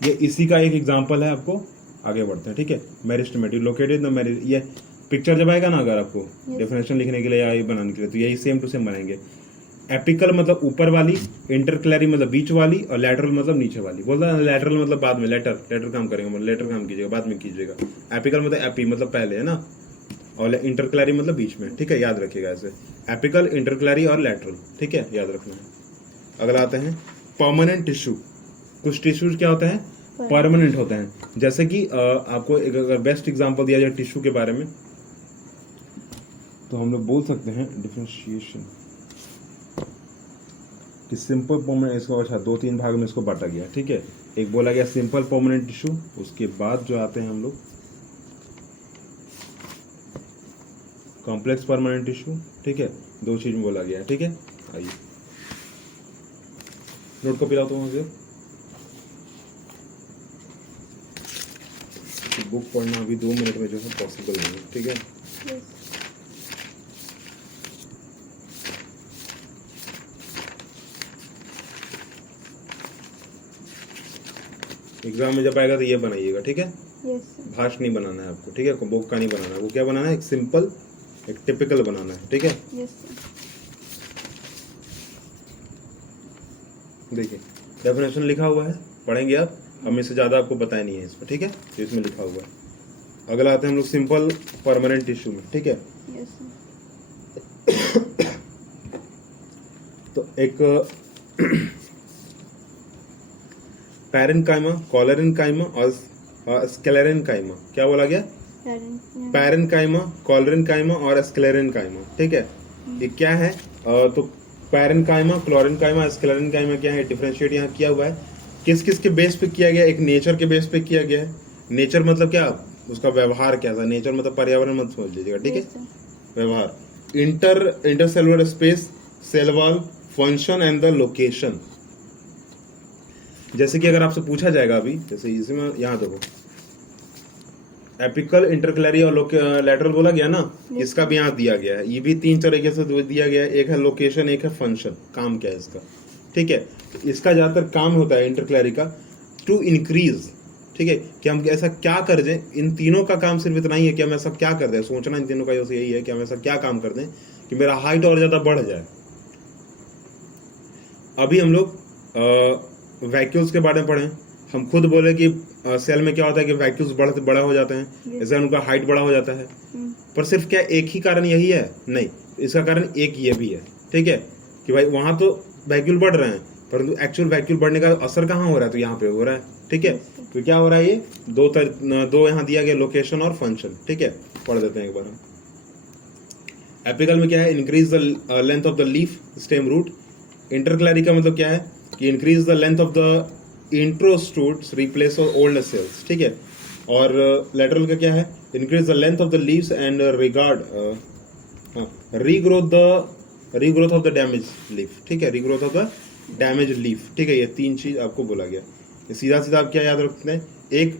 ये इसी का एक एग्जाम्पल है आपको आगे बढ़ते हैं, ठीक है। मेरिस्टेमेटिक लोकेटेड द मेरि, ये पिक्चर जब आएगा ना अगर आपको डेफिनेशन लिखने के लिए या ये बनाने के लिए, तो यही सेम टू सेम बनाएंगे। एपिकल मतलब ऊपर वाली, इंटरक्लैरी मतलब बीच वाली, और लैटरल मतलब नीचे वाली। बोल रहा है लैटरल मतलब बाद में, लेटर काम करेंगे, मतलब लेटर काम कीजिएगा, बाद में कीजिएगा। एपिकल मतलब एपी मतलब पहले है ना, और इंटरक्लैरी मतलब बीच में, ठीक है, याद रखिएगा ऐसे। एपिकल, इंटरक्लैरी और लैटरल, ठीक है, याद रखना है। अगला आते हैं परमानेंट टिश्यू। कुछ टिश्यूज क्या होते हैं, परमानेंट होते हैं। जैसे कि आपको एक अगर बेस्ट एग्जांपल दिया जाए टिश्यू के बारे में, तो हम लोग बोल सकते हैं डिफरेंशिएशन कि सिंपल परमानेंट, इसको अच्छा 2-3 भाग में इसको बांटा गया, ठीक है। एक बोला गया सिंपल परमानेंट टिश्यू, उसके बाद जो आते हैं हम लोग कॉम्प्लेक्स परमानेंट टिश्यू, ठीक है। 2 चीज में बोला गया है, ठीक है। आइए नोट कॉपी लाओ तो वहां से। बुक पढ़ना अभी 2 मिनट में जो है पॉसिबल नहीं है, ठीक है। yes, एग्जाम में जब आएगा तो ये बनाइएगा, ठीक है। yes, sir. भाष नहीं बनाना है आपको, ठीक है। बुक का नहीं बनाना है, वो क्या बनाना है, एक सिंपल एक टिपिकल बनाना है, ठीक है। yes, sir. देखिए डेफिनेशन लिखा हुआ है, पढ़ेंगे आप, हमें से ज्यादा आपको बताया नहीं है इसमें, ठीक है, तो इसमें लिखा हुआ है। अगला आते हैं हम लोग सिंपल परमानेंट टिश्यू में, ठीक है। yes, sir. तो एक पैरेन्काइमा, कॉलरेन्काइमा और स्क्लेरेन्काइमा, क्या बोला गया, Parent- पैरेन्काइमा, कॉलरेन्काइमा और स्क्लेरेन्काइमा, ठीक है। ये क्या है, तो पैरेन्काइमा, क्लोरेन्काइमा, स्क्लेरेन्काइमा क्या है, डिफरेंशिएट यहाँ किया हुआ है। किस किस के बेस पे किया गया, एक नेचर के बेस पे किया गया है। नेचर मतलब क्या, उसका व्यवहार क्या था, नेचर मतलब पर्यावरण मत समझ लीजिएगा, ठीक है। yes, sir. व्यवहार, intercellular space, cell wall, function and the location. जैसे कि अगर आपसे पूछा जाएगा अभी, जैसे इसमें यहाँ देखो एपिकल, इंटरक्लैरी और लैटरल बोला गया ना, इसका भी यहाँ दिया गया है। ये भी 3 तरीके से दिया गया है, एक है लोकेशन, एक है फंक्शन, काम क्या है इसका, ठीक है। तो इसका ज्यादातर काम होता है इंटरक्लैरी का टू इंक्रीज, ठीक है, कि हम ऐसा क्या कर दें। इन तीनों का काम सिर्फ इतना ही है कि हम ऐसा क्या कर दें, सोचना इन तीनों का यही है कि हम ऐसा क्या काम कर दें कि मेरा हाइट और ज्यादा बढ़ जाए। अभी हम लोग वैक्यूल्स के बारे में पढ़े, हम खुद बोले कि सेल में क्या होता है कि वैक्यूल्स बड़ा हो जाते हैं, जैसे उनका हाइट बड़ा हो जाता है। पर सिर्फ क्या एक ही कारण यही है, नहीं, इसका कारण एक ये भी है, ठीक है, कि भाई वहां तो वैक्यूल बढ़ रहे हैं, परंतु एक्चुअल वैक्यूल बढ़ने का असर कहाँ हो रहा है, तो यहाँ पे हो रहा है, ठीक है। तो क्या हो रहा है, ये दो यहाँ दिया गया, लोकेशन और फंक्शन, ठीक है। पढ़ देते हैं एक बार हम। एपिकल में क्या है, increase the length of the leaf, stem, root. Intercalary का मतलब क्या है कि increase the length of the internodes, replace old cells, ठीक है। और लेटरल का क्या है, increase the length of the leaves and regard regrowth of the damage leaf, ठीक है, regrowth of the damage leaf, ठीक है। ये 3 चीज आपको बोला गया। ये सीधा सीधा आप क्या याद रखते हैं, एक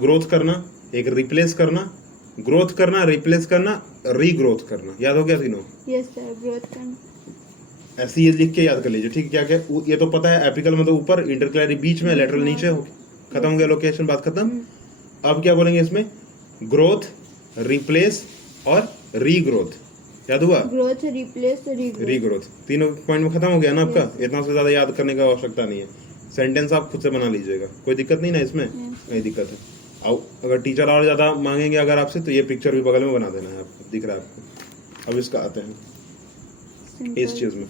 ग्रोथ करना, एक रिप्लेस करना, ग्रोथ करना, रिप्लेस करना, रीग्रोथ करना, याद हो गया तीनों। yes, sir. Growth can ऐसे ये लिख के याद कर लीजिए, ठीक है। क्या क्या ये तो पता है, एपिकल मतलब ऊपर, इंटरक्लैरी बीच में, लेटरल नीचे, हो खत्म हो गया लोकेशन, बात खत्म। अब क्या बोलेंगे इसमें, ग्रोथ, रिप्लेस और रीग्रोथ, याद हुआ, growth, replace, regrowth. रीग्रोथ, तीनों पॉइंट में खत्म हो गया ना आपका। इतना से ज्यादा याद करने का आवश्यकता नहीं है, सेंटेंस आप खुद से बना लीजिएगा, कोई दिक्कत नहीं ना इसमें, नहीं दिक्कत है। और अगर टीचर और ज्यादा मांगेंगे अगर आपसे, तो ये पिक्चर भी बगल में बना देना है आपको, दिख रहा है आपको। अब इसका आते हैं Simple. इस चीज में,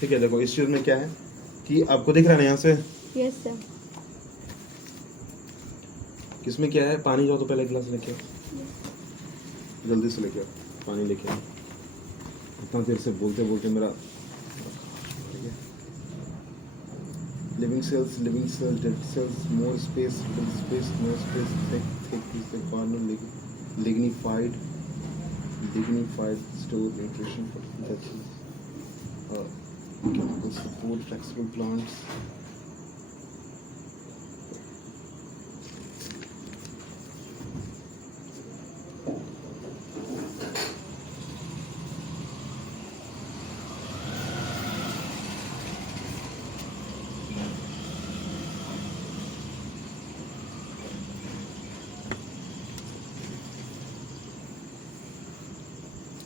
ठीक है। देखो इस चीज में क्या है कि आपको दिख रहा है ना यहाँ से, yes, sir. किसमें क्या है, पानी जाओ तो पहले गिलास लेके आओ, जल्दी से लेके आओ, पानी लेके आओ। इतना देर से बोलते बोलते मेरा, ठीक है। Living cells, dead cells, more space, more space, thick corner, lignified store nutrition for that chemical support, flexible plants.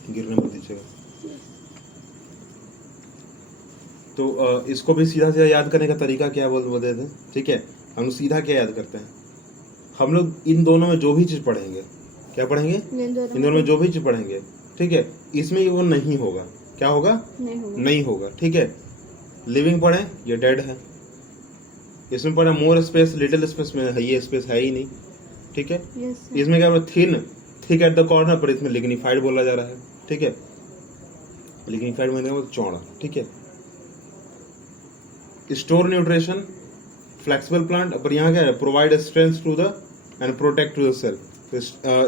गिरने मत दीजिएगा। तो इसको भी सीधा सीधा याद करने का तरीका क्या है बोल देते हैं, ठीक है। हम लोग सीधा क्या याद करते हैं, हम लोग इन दोनों में जो भी चीज पढ़ेंगे, क्या पढ़ेंगे, इन दोनों में जो भी चीज पढ़ेंगे, ठीक है, इसमें वो नहीं होगा, क्या होगा, नहीं होगा, ठीक है। लिविंग पढ़े, ये डेड है। इसमें पढ़े मोर स्पेस, लिटिल स्पेस में है, ये स्पेस है ही नहीं, ठीक है। इसमें क्या बोला, thin, thick at the corner, पर इसमें लिग्निफाइड बोला जा रहा है, ठीक है। लिग्निफाइड मतलब चौड़ा, ठीक है। स्टोर न्यूट्रिशन, फ्लेक्सिबल प्लांट, पर यहाँ क्या है, provide strength to the and protect to the cell.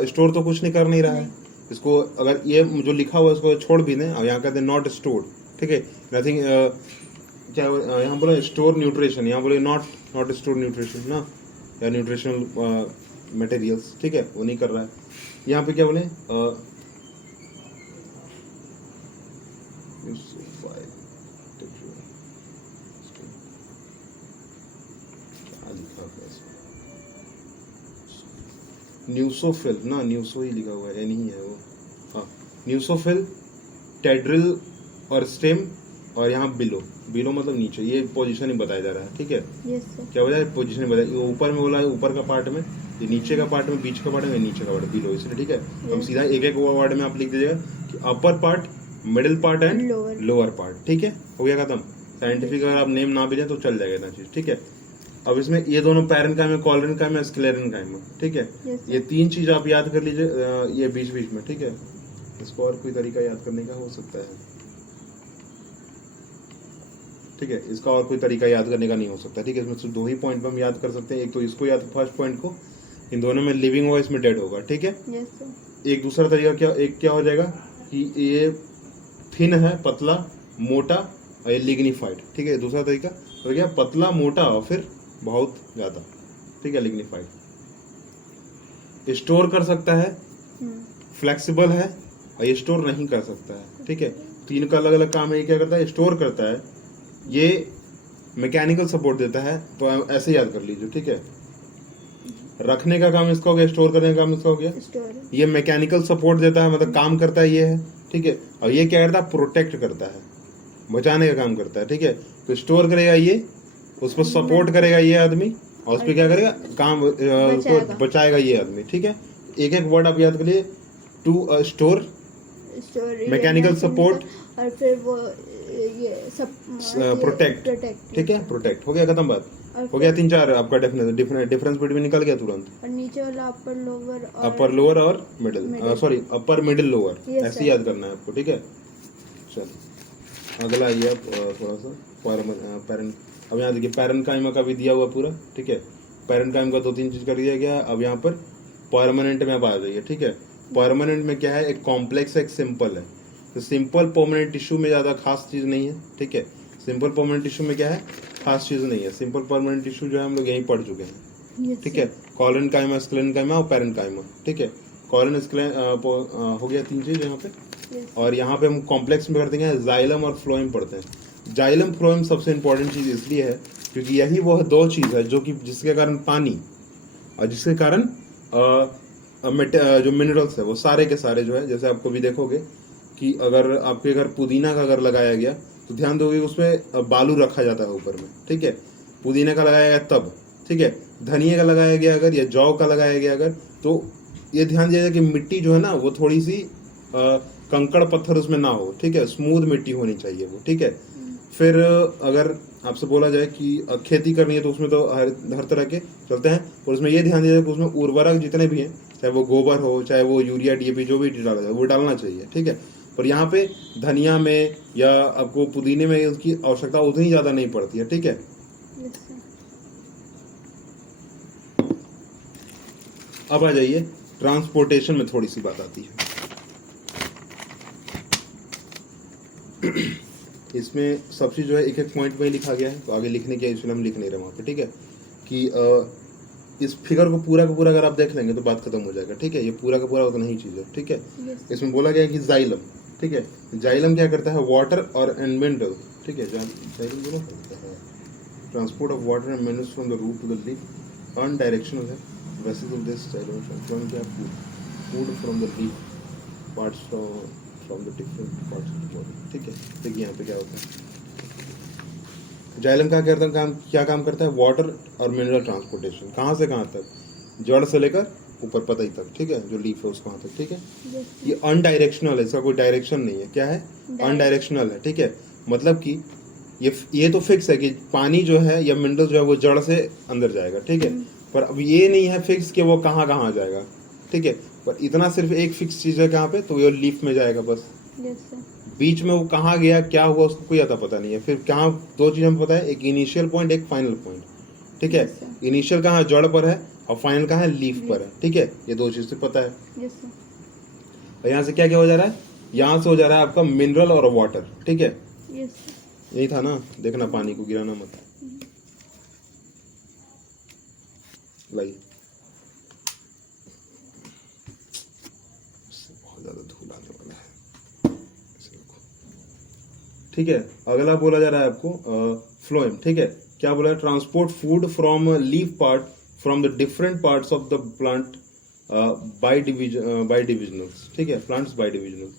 Store तो कुछ नहीं कर नहीं रहा है, इसको अगर ये जो लिखा हुआ है इसको छोड़ भी दें, और यहाँ कहते हैं नॉट स्टोर्ड, ठीक है, नथिंग, क्या यहाँ बोले स्टोर न्यूट्रिशन, यहाँ बोले नॉट स्टोर न्यूट्रिशन ना, या न्यूट्रिशनल मटेरियल्स, ठीक है, वो नहीं कर रहा है। यहाँ पे क्या बोले, न्यूसोफिल ना, न्यूसो ही लिखा हुआ है, नहीं है वो, हाँ, न्यूसोफिल, टेड्रिल और स्टेम, और यहाँ बिलो, बिलो मतलब नीचे, ये पोजीशन ही बताया जा रहा है, ठीक है। क्या बताया, पोजीशन बताया, ऊपर में बोला है ऊपर का पार्ट में, ये नीचे का पार्ट में, बीच का पार्ट में, नीचे का पार्ट बिलो, इसलिए, ठीक है। हम सीधा एक एक वर्ड में आप लिख दीजिएगा कि upper part, middle part and lower part, ठीक है, हो गया खत्म। साइंटिफिक अगर आप नेम ना भी जाए तो चल जाएगा इतना चीज, ठीक है। अब इसमें ये दोनों पैरेन्काइमा, कॉलरेन्काइमा, स्क्लेरेन्काइमा, ठीक है, ये तीन चीज आप याद कर लीजिए, ये बीच बीच में, ठीक है। इसको और कोई तरीका याद करने का हो सकता है, ठीक है, इसका और कोई तरीका याद करने का नहीं हो सकता, ठीक है। इसमें सिर्फ दो ही पॉइंट हम याद कर सकते हैं, एक तो इसको याद, फर्स्ट पॉइंट को, इन दोनों में लिविंग होगा, इसमें डेड होगा, ठीक है। एक दूसरा तरीका क्या, एक क्या हो जाएगा कि ये थिन है, पतला, मोटा, और ये लिग्निफाइड, ठीक है। दूसरा तरीका हो गया पतला, मोटा और फिर बहुत ज्यादा, ठीक है, लिग्निफाइड। स्टोर कर सकता है, फ्लेक्सिबल है, और ये स्टोर नहीं कर सकता है, ठीक है। तीन का अलग अलग काम है, ये क्या करता है, स्टोर करता है, ये मैकेनिकल सपोर्ट देता है, तो ऐसे याद कर लीजिए, ठीक है। रखने का काम इसका हो गया, स्टोर करने का काम इसका हो गया, ये मैकेनिकल सपोर्ट देता है, मतलब काम करता है, ये है, ठीक है। और ये क्या करता है, प्रोटेक्ट करता है, बचाने का काम करता है, ठीक है। तो स्टोर करेगा ये, उस पर सपोर्ट करेगा ये आदमी, और उस पर क्या करेगा, काम उसको बचाएगा ये आदमी, ठीक है। एक एक वर्ड आप याद करिए, टू स्टोर, मैकेनिकल सपोर्ट, और फिर वो ये सब प्रोटेक्ट, ठीक है, प्रोटेक्ट, हो गया खत्म बात, हो गया। तीन चार आपका डिफरेंस बिटवीन निकल गया तुरंत। और नीचे वाला अपर लोअर और middle, sorry upper middle lower, ऐसे याद करना है आपको, ठीक है। चलो अगला आइए आप, थोड़ा सा पैरेंट, अब यहाँ देखिए पैरेन्काइमा का भी दिया हुआ पूरा, ठीक है। पैरेन्काइमा का दो तीन चीज कर दिया गया। अब यहाँ पर परमानेंट में आप आ जाइए, ठीक है। परमानेंट में क्या है, एक कॉम्प्लेक्स है, एक सिंपल है। तो सिंपल परमानेंट टिश्यू में ज्यादा खास चीज नहीं है, ठीक है। सिंपल परमानेंट टिश्यू में क्या है, खास चीज नहीं है। सिंपल परमानेंट टिश्यू जो है हम लोग यहीं पढ़ चुके हैं, ठीक है। कॉलरेन्काइमा, स्क्लेरेन्काइमा और पैरेन्काइमा, ठीक है। कॉलन हो गया तीन चीज यहाँ पे। और यहाँ पे हम कॉम्प्लेक्स में करते हैं जाइलम और फ्लोएम पढ़ते हैं। जाइलम फ्लोएम सबसे इंपॉर्टेंट चीज इसलिए है क्योंकि यही वह दो चीज है जो कि जिसके कारण पानी और जिसके कारण जो मिनरल्स है वो सारे के सारे जो है, जैसे आपको भी देखोगे कि अगर आपके घर पुदीना का अगर लगाया गया तो ध्यान दोगे उसमें बालू रखा जाता है ऊपर में, ठीक है। पुदीना का लगाया गया तब, ठीक है। धनिया का लगाया गया अगर या जौ का लगाया गया अगर, तो ये ध्यान दिया जाए कि मिट्टी जो है ना वो थोड़ी सी कंकड़ पत्थर उसमें ना हो, ठीक है। स्मूथ मिट्टी होनी चाहिए वो, ठीक है। फिर अगर आपसे बोला जाए कि खेती करनी है तो उसमें तो हर तरह के चलते हैं, और उसमें ये ध्यान दिया जाए कि उसमें उर्वरक जितने भी हैं, चाहे वो गोबर हो, चाहे वो यूरिया, डीएपी, जो भी डाला जाए वो डालना चाहिए, ठीक है। पर यहाँ पे धनिया में या आपको पुदीने में उसकी आवश्यकता उतनी ज्यादा नहीं पड़ती है, ठीक है। अब आ जाइए ट्रांसपोर्टेशन में थोड़ी सी बात आती है। इसमें सब चीज जो है एक एक पॉइंट में ही लिखा गया है, तो आगे लिखने की इसलिए हम लिख नहीं रहे वहाँ पे, ठीक है। कि इस फिगर को पूरा का पूरा अगर आप देख लेंगे तो बात खत्म हो जाएगा, ठीक है। ये पूरा का पूरा उतना ही चीज है, ठीक है। इसमें बोला गया है कि जाइलम, ठीक है। जाइलम क्या करता है, वाटर और मिनरल, ठीक है। जाइलम बोला transport of water and minerals from the root to the leaf on direction of the vessels of this xylem transform क्या food from the leaf parts from the different parts of the body. ठीक है, देखिए यहाँ पे क्या होता है, xylem क्या काम करता है, वाटर और मिनरल ट्रांसपोर्टेशन, कहाँ से कहाँ तक, जड़ से लेकर ऊपर पतई तक। ठीक है, जो लीफ है उसको वहाँ तक। ठीक है, Yes, ये अनडायरेक्शनल है, इसका कोई डायरेक्शन नहीं है। क्या है, अनडायरेक्शनल है। ठीक है, मतलब कि ये तो फिक्स है कि पानी जो है या मिनरल जो है वो जड़ से अंदर जाएगा। ठीक है, पर अब ये नहीं है फिक्स कि वो कहाँ कहाँ जाएगा। ठीक है, पर इतना सिर्फ एक फिक्स चीज है कहाँ पे, तो ये लीफ में जाएगा बस। yes, sir. बीच में वो कहाँ गया क्या हुआ उसको कोई आता पता नहीं है। फिर कहाँ, दो चीज हमें पता है, एक इनिशियल पॉइंट, एक फाइनल पॉइंट। ठीक है, Yes, sir. इनिशियल कहाँ जड़ पर है और फाइनल कहाँ है, लीफ पर है। ठीक है, ये दो चीज से पता है। Yes, sir. और यहाँ से क्या क्या हो जा रहा है, यहाँ से हो जा रहा है आपका मिनरल और वाटर। ठीक है, Yes, sir. यही था ना, देखना पानी को गिराना मत। लाइए, इससे बहुत ज्यादा धूल आने वाला है, इसे रखो। ठीक है, अगला बोला जा रहा है आपको फ्लोएम। ठीक है, क्या बोला है, transport food from leaf part from the different parts of the plant by divisionals. ठीक है, प्लांट्स बाय डिविजनल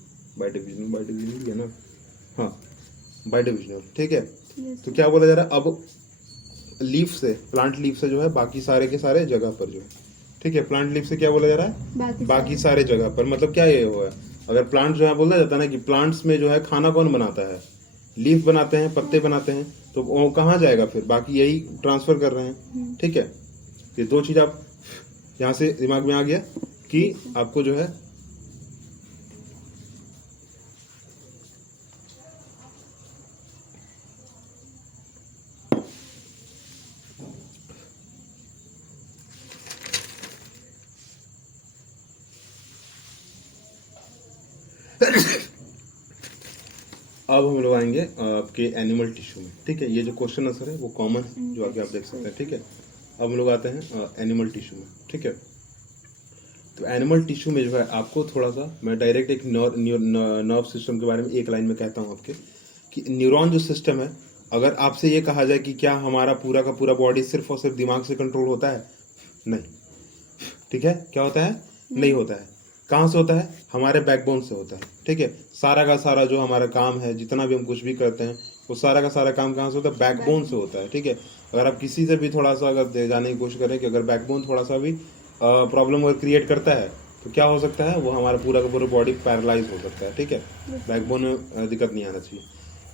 है ना, हाँ बाय डिविजनल। ठीक है, Yes, तो क्या बोला जा रहा है, अब लीफ से, प्लांट लीफ से जो है बाकी सारे के सारे जगह पर जो है। ठीक है, प्लांट लीफ से क्या बोला जा रहा है, बाकी सारे जगह पर। मतलब क्या ये हुआ है, अगर प्लांट जो है बोला जाता है ना कि प्लांट्स में जो है खाना कौन बनाता है, लीफ बनाते हैं, पत्ते बनाते हैं, तो वो कहाँ जाएगा फिर, बाकी यही ट्रांसफर कर रहे हैं। ठीक है, ये दो चीज आप यहाँ से दिमाग में आ गया कि आपको जो है अब हम लोग आएंगे आपके एनिमल टिश्यू में। ठीक है, ये जो क्वेश्चन आंसर है वो कॉमन है, जो आगे आप देख सकते हैं। ठीक है, अब हम लोग आते हैं एनिमल टिश्यू में। ठीक है, तो एनिमल टिश्यू में जो है आपको थोड़ा सा मैं डायरेक्ट एक नर्व सिस्टम के बारे में एक लाइन में कहता हूँ आपके, कि न्यूरॉन जो सिस्टम है, अगर आपसे ये कहा जाए कि क्या हमारा पूरा का पूरा बॉडी सिर्फ और सिर्फ दिमाग से कंट्रोल होता है, नहीं। ठीक है, क्या होता है, नहीं होता है। कहाँ से होता है, हमारे बैकबोन से होता है। ठीक है, सारा का सारा जो हमारा काम है, जितना भी हम कुछ भी करते हैं, वो सारा का सारा काम कहाँ से होता है, बैकबोन से होता है। ठीक है, अगर आप किसी से भी थोड़ा सा अगर जाने की कोशिश करें कि अगर बैकबोन थोड़ा सा भी प्रॉब्लम अगर क्रिएट करता है, तो क्या हो सकता है, वो हमारा पूरा का पूरा बॉडी पैरालाइज हो सकता है। ठीक है, बैकबोन में दिक्कत नहीं आना चाहिए।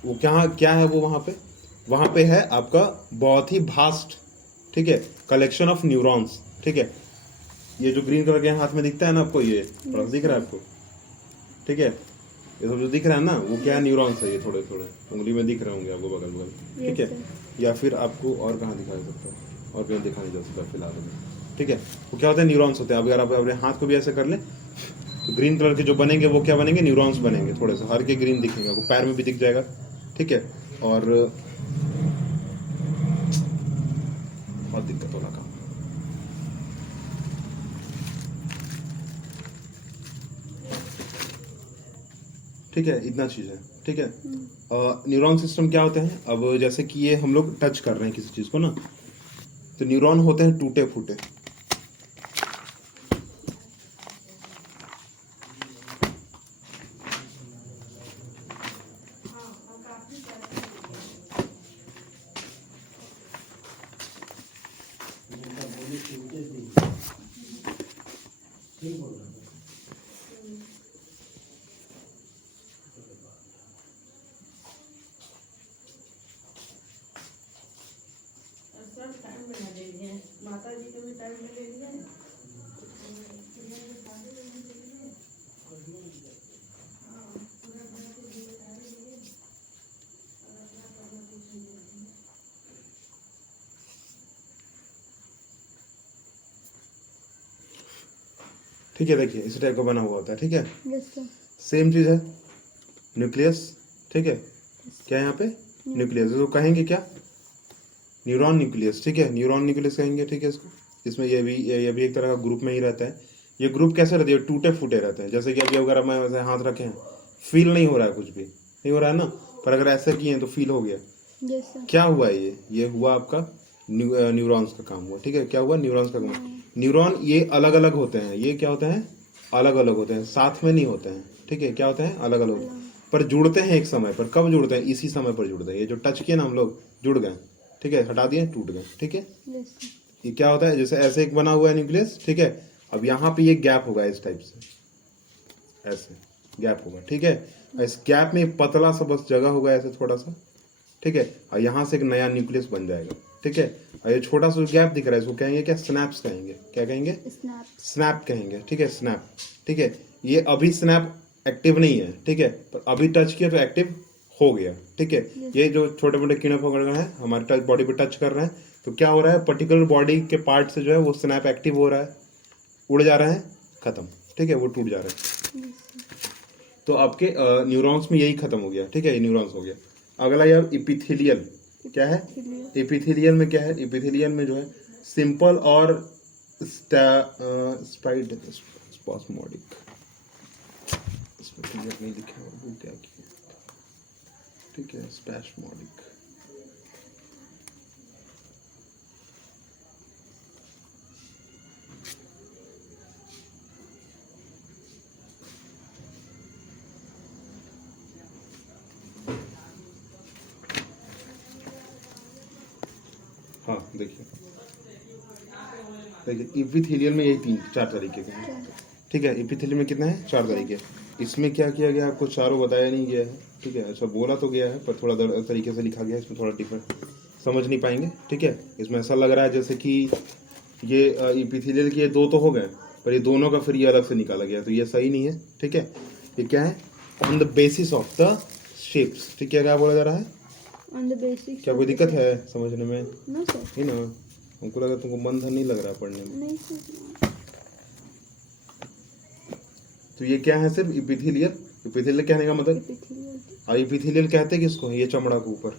वो क्या है वो वहाँ पे है आपका बहुत ही भास्ट, ठीक है, कलेक्शन ऑफ न्यूरॉन्स। ठीक है, ये जो ग्रीन कलर के हाथ में दिखता है ना आपको, ये थोड़ा सा दिख रहा है आपको। ठीक है, ये सब जो दिख रहा है ना, वो क्या है, न्यूरॉन्स है। ये थोड़े थोड़े उंगली में दिख रहे होंगे आपको बगल बगल। ठीक है, या फिर आपको और कहाँ दिखा सकता है, और कहीं दिखा नहीं जा सकता फिलहाल में। ठीक है, वो क्या होता है, न्यूरॉन्स होते हैं। अब अगर आप अपने हाथ को भी ऐसे कर लें, तो ग्रीन कलर के जो बनेंगे वो क्या बनेंगे, न्यूरॉन्स बनेंगे। थोड़े से हर के ग्रीन दिखेंगे, वो पैर में भी दिख जाएगा। ठीक है, और बहुत दिक्कत वाला काम। ठीक है, इतना चीज है। ठीक है, न्यूरॉन सिस्टम क्या होते हैं, अब जैसे कि ये हम लोग टच कर रहे हैं किसी चीज को ना, तो न्यूरॉन होते हैं टूटे फूटे। माता जी को भी टाइम लगेगा। ठीक है, देखिए इस टाइप का बना हुआ होता है। ठीक है, Yes, sir. सेम चीज है, न्यूक्लियस। ठीक है, क्या यहाँ पे न्यूक्लियस, तो कहेंगे क्या, न्यूरॉन न्यूक्लियस। ठीक है, न्यूरॉन न्यूक्लियस कहेंगे। ठीक है, इसको, इसमें ये भी एक तरह का ग्रुप में ही रहता है। ये ग्रुप कैसे रहते हैं, टूटे फूटे रहते हैं। जैसे कि अभी अगर मैं वैसे हाथ रखे हैं, फील नहीं हो रहा है, कुछ भी नहीं हो रहा है ना, पर अगर ऐसे किए हैं तो फील हो गया। Yes, sir. क्या हुआ है, ये हुआ आपका न्यूरॉन्स का काम हुआ। ठीक है, क्या हुआ, न्यूरॉन्स का काम। न्यूरॉन ये अलग अलग होते हैं, ये क्या होते हैं, अलग अलग होते हैं, साथ में नहीं होते हैं, ठीक है। क्या होते हैं? अलग अलग, पर जुड़ते हैं एक समय पर। कब जुड़ते हैं? इसी समय पर जुड़ते हैं। ये जो टच किए ना हम लोग, जुड़ गए, ठीक है, हटा दिए, टूट गए, ठीक है। Yes sir. ये क्या होता है? जैसे ऐसे एक बना हुआ है न्यूक्लियस, ठीक है। अब यहाँ पे ये गैप होगा इस टाइप से, ऐसे गैप होगा, ठीक है। इस गैप में पतला सा बस जगह होगा ऐसे थोड़ा सा, ठीक है। और यहाँ से एक नया न्यूक्लियस बन जाएगा, ठीक है। और ये छोटा सा गैप दिख रहा है, इसको कहेंगे क्या? स्नैप्स कहेंगे। क्या कहेंगे? स्नैप। स्नैप कहेंगे, ठीक है, स्नैप, ठीक है। ये अभी स्नैप एक्टिव नहीं है, ठीक है, पर अभी टच किया तो एक्टिव हो गया, ठीक है। ये जो छोटे मोटे कीड़े पकड़ हैं हमारे टच बॉडी पे टच कर रहे हैं, तो क्या हो रहा है? पर्टिकुलर बॉडी के पार्ट से जो है वो स्नैप एक्टिव हो रहा है, उड़ जा रहे हैं, खत्म, ठीक है, वो टूट जा रहा है। तो आपके न्यूरॉन्स में यही खत्म हो गया, ठीक है, ये न्यूरॉन्स हो गया। अगला यार इपिथेलियल, क्या है? इपिथेलियल में क्या है? इपिथेलियल में जो है सिंपल और स्पास्मोडिक, इसमें क्लियर नहीं लिखा है वो क्या किया, ठीक है, स्पैस्मोडिक। हाँ देखिए, देखिए इपिथेलियल में यही 3-4 तरीके के हैं, ठीक है। इपिथेलियल में कितने हैं? 4 तरीके। इसमें क्या किया गया आपको? चारों बताया नहीं गया है, ठीक है। अच्छा बोला तो गया है पर थोड़ा तरीके से लिखा गया है, इसमें थोड़ा डिफरेंट समझ नहीं पाएंगे, ठीक है। इसमें ऐसा लग रहा है जैसे कि ये इपिथेलियल के 2 तो हो गए, पर ये दोनों का फिर ये अलग से निकाला गया, तो ये सही नहीं है, ठीक है। ये क्या है? On the basis of the shapes, ठीक है। क्या बोला जा रहा है? On the basic. क्या कोई दिक्कत है समझने में? No sir. है ना, हमको लगा तुमको मन धन नहीं लग रहा पढ़ने में। नहीं सर। तो ये क्या है? सिर्फ इपिथेलियल। इपिथेलियल कहने का मतलब, इपिथेलियल। इपिथेलियल कहते हैं किसको? ये चमड़ा के ऊपर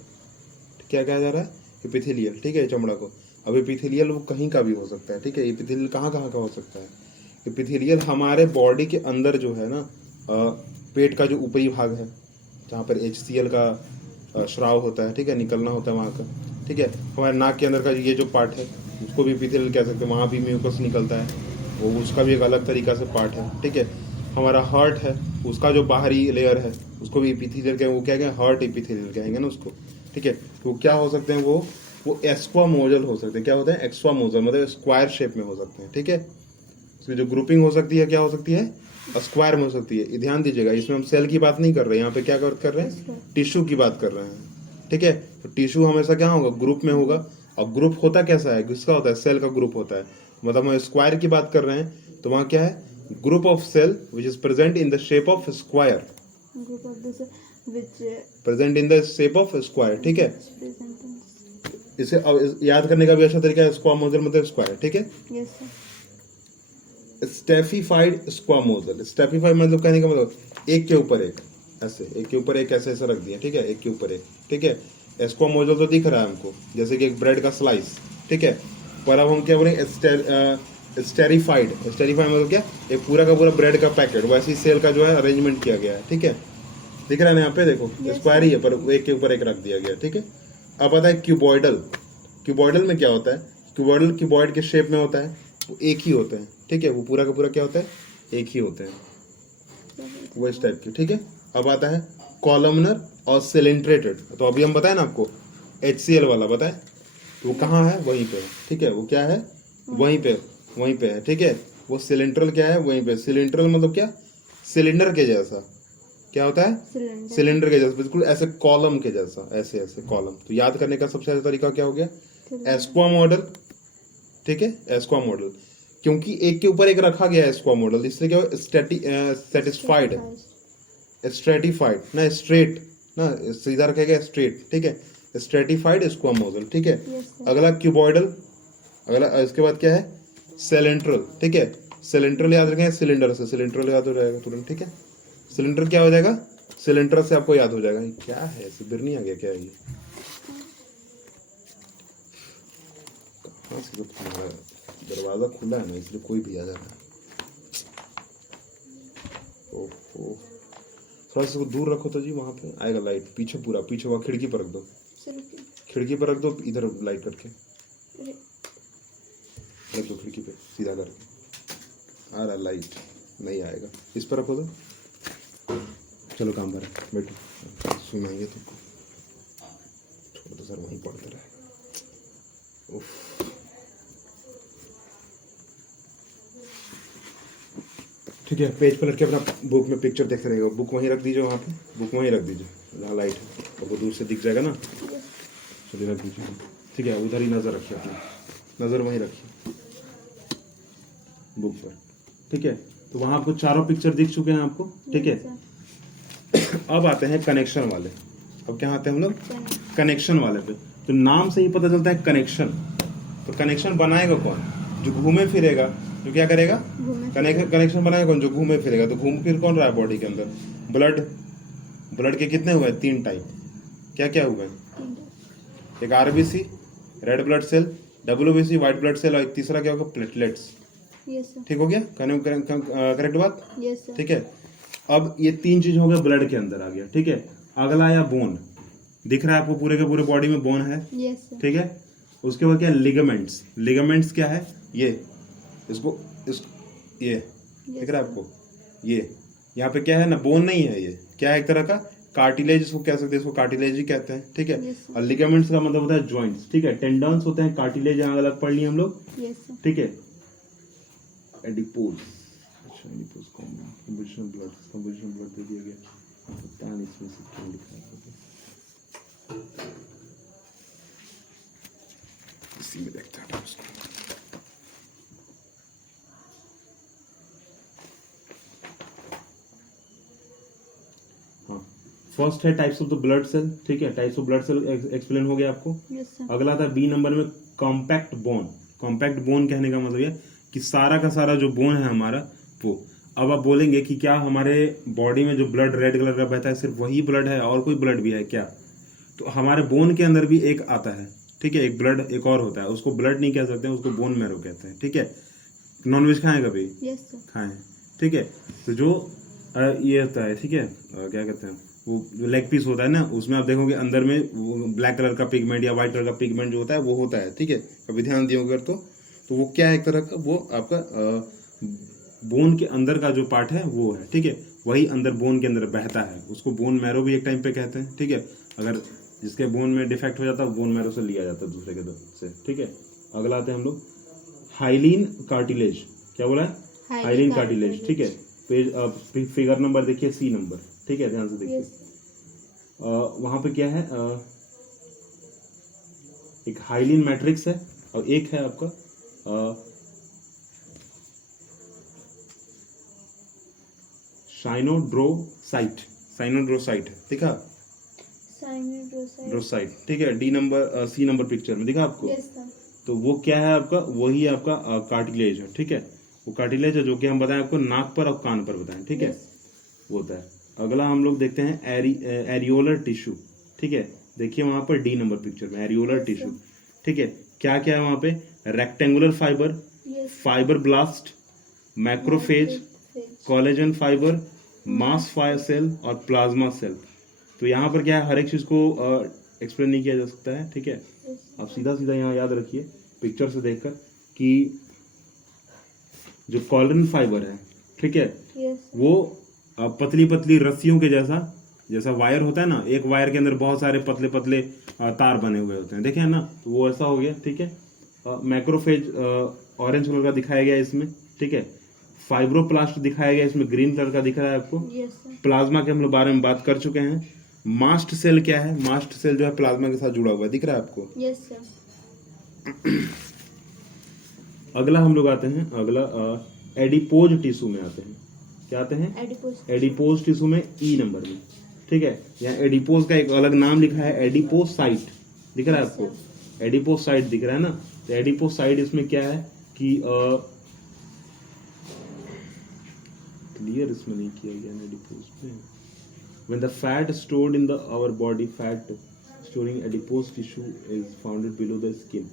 क्या कहा जा रहा है? इपिथेलियल, ठीक है, चमड़ा को। अब इपिथेलियल वो कहीं का भी हो सकता है, ठीक है। इपिथेलियल कहाँ कहाँ का हो सकता है? इपिथेलियल हमारे बॉडी के अंदर जो है ना, पेट का जो ऊपरी भाग है, जहाँ पर HCl का स्राव होता है, ठीक है, निकलना होता है वहाँ का, ठीक है। हमारे नाक के अंदर का ये जो पार्ट है उसको भी इपिथेलियल कह सकते हैं, वहाँ भी म्यूकस निकलता है, वो उसका भी एक अलग तरीका से पार्ट है, ठीक है। हमारा हार्ट है, उसका जो बाहरी लेयर है उसको भी इपिथेलियल कहेंगे, वो क्या कहेंगे? हार्ट इपिथेलियल कहेंगे ना उसको, ठीक है। तो क्या हो सकते हैं? वो एक्स्ट्रामोजल हो सकते हैं। क्या होते हैं? एक्स्ट्रामोजल, मतलब स्क्वायर शेप में हो सकते हैं, ठीक है। इसमें जो ग्रुपिंग हो सकती है क्या हो सकती है? स्क्वायर में हो सकती है। ध्यान दीजिएगा, इसमें हम सेल की बात नहीं कर रहे हैं, यहाँ पे क्या कर रहे हैं? टिश्यू की बात कर रहे हैं, ठीक है। तो टिश्यू हमेशा क्या होगा? ग्रुप में होगा। और ग्रुप होता कैसा है? किसका होता है? सेल का ग्रुप होता है। मतलब हम स्क्वायर की बात कर रहे हैं तो वहाँ क्या है? Group of cell which is present in the shape of square, group of this which present in the shape of square, ठीक है। Present in. इसे अब याद करने का भी अच्छा तरीका है, स्क्वामोजल मतलब स्क्वायर, ठीक है। Yes sir. स्टेफिफाइड स्क्वामोजल, स्टेफिफाइड मतलब कहने का मतलब एक के ऊपर एक, ऐसे एक के ऊपर एक ऐसे ऐसे रख दिया, ठीक है, एक के ऊपर एक, ठीक है। स्क्वामोजल तो दिख रहा है हमको जैसे कि एक ब्रेड का स्लाइस, ठीक है। पर अब हम क्या बोलेंगे? स्टेरिफाइड। स्टेरिफाइड मतलब क्या? एक पूरा का पूरा ब्रेड का पैकेट, वैसे ही सेल का जो है अरेंजमेंट किया गया है, ठीक है। दिख रहा है ना यहाँ पे? देखो स्क्वायर ही है पर एक के ऊपर एक रख दिया गया, ठीक है। अब आता है क्यूबॉइडल। क्यूबॉइडल में क्या होता है? क्यूबॉइडल क्यूबॉइड के शेप में होता है, वो एक ही होते हैं, ठीक है। वो पूरा का पूरा क्या होता है? एक ही होते हैं, वो इस टाइप की, ठीक है। अब आता है कॉलमनर और सिलेंट्रेटेड। तो अभी हम बताए ना आपको HCl वाला बताए, तो वो कहाँ है? वहीं पे है, ठीक है। वो क्या है? वहीं पे है, ठीक है। वो सिलेंड्रल क्या है? वहीं पे। सिलेंड्रल मतलब क्या? सिलेंडर के जैसा। क्या होता है? सिलेंडर के जैसा, बिल्कुल ऐसे कॉलम के जैसा, ऐसे ऐसे कॉलम। तो याद करने का सबसे अच्छा तरीका क्या हो गया? एस्क्वा मॉडल, ठीक है, एस्क्वा मॉडल। क्योंकि एक के ऊपर एक रखा गया है एस्क्वा मॉडल, इसलिए क्या हो? सेटिस्फाइड, स्ट्रेटिफाइड ना, स्ट्रेट ना, सीधा रखेगा स्ट्रेट, ठीक है। स्ट्रेटिफाइड स्क्वा मॉडल, ठीक है। अगला क्यूबॉइडल, अगला इसके बाद क्या है? सिलेंड्रल, ठीक है। सिलेंड्रल याद रखेंगे सिलेंडर से, सिलेंड्रल याद हो जाएगा तुरंत, ठीक है। सिलेंडर क्या हो जाएगा? सिलेंडर से आपको याद हो जाएगा। क्या है? सिर नहीं आ गया क्या? ये कहाँ से तुम्हारा दरवाजा खुला है ना, इसलिए कोई भी आ जा रहा है। ओहो, थोड़ा सा दूर रखो तो जी, वहां पे आएगा लाइट। पीछे पूरा पीछे, वहाँ खिड़की पर रख दो, खिड़की पर रख दो, इधर लाइट करके रख दो, खिड़की पे सीधा करके आ रहा लाइट। नहीं आएगा। इस पर रखो तो। चलो काम पर बैठो, सुनाएंगे तुमको। छोड़ दो सर, वहीं पढ़ते रहे। उफ। ठीक है, पेज पर लट के अपना बुक में पिक्चर देखते रहेगा। बुक वहीं रख दीजिए, वहाँ पे बुक वहीं रख दीजिए जहाँ लाइट है, और वो दूर से दिख जाएगा ना। चलिए रख दीजिए। ठीक है, उधर ही नज़र रखिए, अपनी नज़र वहीं रखिए बुक पर। ठीक है, तो वहाँ आपको चारों पिक्चर दिख चुके हैं आपको। ठीक है, अब आते हैं कनेक्शन वाले। अब क्या आते हैं हम लोग? कनेक्शन वाले पे। तो नाम से ही पता चलता है कनेक्शन। तो कनेक्शन बनाएगा कौन? जो घूमे फिरेगा। जो क्या करेगा? कनेक्शन बनाएगा कौन? जो घूमे फिरेगा। तो घूम फिर कौन रहा है बॉडी के अंदर? ब्लड। ब्लड के कितने हुए? 3 टाइप। क्या क्या हुए? एक RBC, red blood cell, WBC, white blood cell, और एक तीसरा क्या होगा? प्लेटलेट्स। ठीक हो गया? करेक्ट बात? ठीक है, अब ये 3 चीज हो गया ब्लड के अंदर आ गया। ठीक है, अगला आया बोन। दिख रहा है आपको पूरे के पूरे बॉडी में बोन है। ठीक है, उसके बाद क्या है? लिगामेंट्स। लिगामेंट्स क्या है? ये ये दिख रहा है आपको? ये यहाँ पे क्या है ना, बोन नहीं है, ये क्या है? एक तरह का कार्टिलेज इसको कह सकते हैं, इसको कार्टिलेज ही कहते हैं। ठीक है, और लिगामेंट्स का मतलब होता है जॉइंट्स। ठीक है, टेंडन्स होते हैं, कार्टिलेज यहाँ अलग पढ़ लिए हम लोग। ठीक है, एडिपोज। अच्छा, एडिपोज कंपोजिशन ब्लड दे दिया गया, पता नहीं इसमें से क्या लिखा है। इसी में देखते हैं उसको। हाँ, फर्स्ट है types of the blood cell. ठीक है, types of blood cell explain हो गया आपको। अगला था बी नंबर में कॉम्पैक्ट बोन। कॉम्पैक्ट बोन कहने का मतलब ये कि सारा का सारा जो बोन है हमारा वो। अब आप बोलेंगे कि क्या हमारे बॉडी में जो ब्लड रेड कलर का बहता है सिर्फ वही ब्लड है और कोई ब्लड भी है क्या? तो हमारे बोन के अंदर भी एक आता है। ठीक है, एक ब्लड एक और होता है, उसको ब्लड नहीं कह सकते हैं, उसको बोन मैरो कहते हैं। ठीक है, नॉनवेज खाएं कभी? खाएं। ठीक है, तो जो ये होता है, ठीक है, क्या कहते हैं वो, जो लेग पीस होता है ना, उसमें आप देखोगे अंदर में वो ब्लैक कलर का पिगमेंट या व्हाइट कलर का पिगमेंट जो होता है वो होता है। ठीक है, कभी ध्यान दियोगे तो वो क्या है? एक तरह का वो आपका बोन के अंदर का जो पार्ट है वो है। ठीक है, वही अंदर बोन के अंदर बहता है, उसको बोन मैरो भी एक टाइम पे कहते हैं। ठीक है, अगर जिसके बोन में डिफेक्ट हो जाता है बोन मैरो से लिया जाता है दूसरे के से। ठीक है, अगला आते हैं हम लोग हाइलिन कार्टिलेज। क्या बोला है? Hyaline cartilage. ठीक है, पेज फिगर नंबर देखिए, सी नंबर। ठीक है, ध्यान से देखिए। वहां पे क्या है? एक हाइलिन मैट्रिक्स है और एक है आपका साइनोड्रोसाइट। साइनोड्रोसाइट दिखा? ड्रोसाइट। ठीक है, D number C number picture में दिखा आपको? तो वो क्या है आपका? वही आपका कार्टिलेज है। ठीक है, वो कार्टिलेज है जो कि हम बताएं आपको नाक पर और कान पर बताएं। ठीक है, वो होता है। अगला हम लोग देखते हैं एरियोलर टिश्यू। ठीक है, देखिए वहां पर डी नंबर पिक्चर में एरियोलर टिश्यू। ठीक है, क्या क्या है वहां पे? Rectangular fibre, fibroblast, macrophage, collagen fibre, mass fire cell और प्लाज्मा सेल। तो यहाँ पर क्या है? हर एक चीज को एक्सप्लेन नहीं किया जा सकता है। ठीक है, आप सीधा सीधा यहाँ याद रखिए पिक्चर से देखकर कि जो कोलेजन फाइबर है, ठीक है, वो पतली पतली रस्सियों के जैसा वायर होता है ना, एक वायर के अंदर बहुत सारे पतले पतले तार बने हुए होते हैं, देखे है ना, तो वो ऐसा हो गया। ठीक है, मैक्रोफेज ऑरेंज कलर का दिखाया गया इसमें। ठीक है, फाइब्रोप्लास्ट दिखाया गया इसमें, ग्रीन कलर का दिख रहा है आपको। प्लाज्मा के हम लोग बारे में बात कर चुके हैं। मास्ट सेल क्या है? मास्ट सेल जो है प्लाज्मा के साथ जुड़ा हुआ है, दिख रहा है आपको? Yes sir. अगला हम लोग आते हैं, अगला एडिपोज टिश्यू में आते हैं। क्या आते हैं? एडिपोज टिश्यू में ई नंबर में। ठीक है, यहाँ एडिपोज का एक अलग नाम लिखा है, एडिपोसाइट दिख रहा है आपको? एडिपोसाइट दिख रहा है ना? तो एडिपोसाइट इसमें क्या है कि क्लियर इसमें नहीं किया गया एडिपोज में। When the fat stored in our body, fat storing adipose tissue is found below the skin.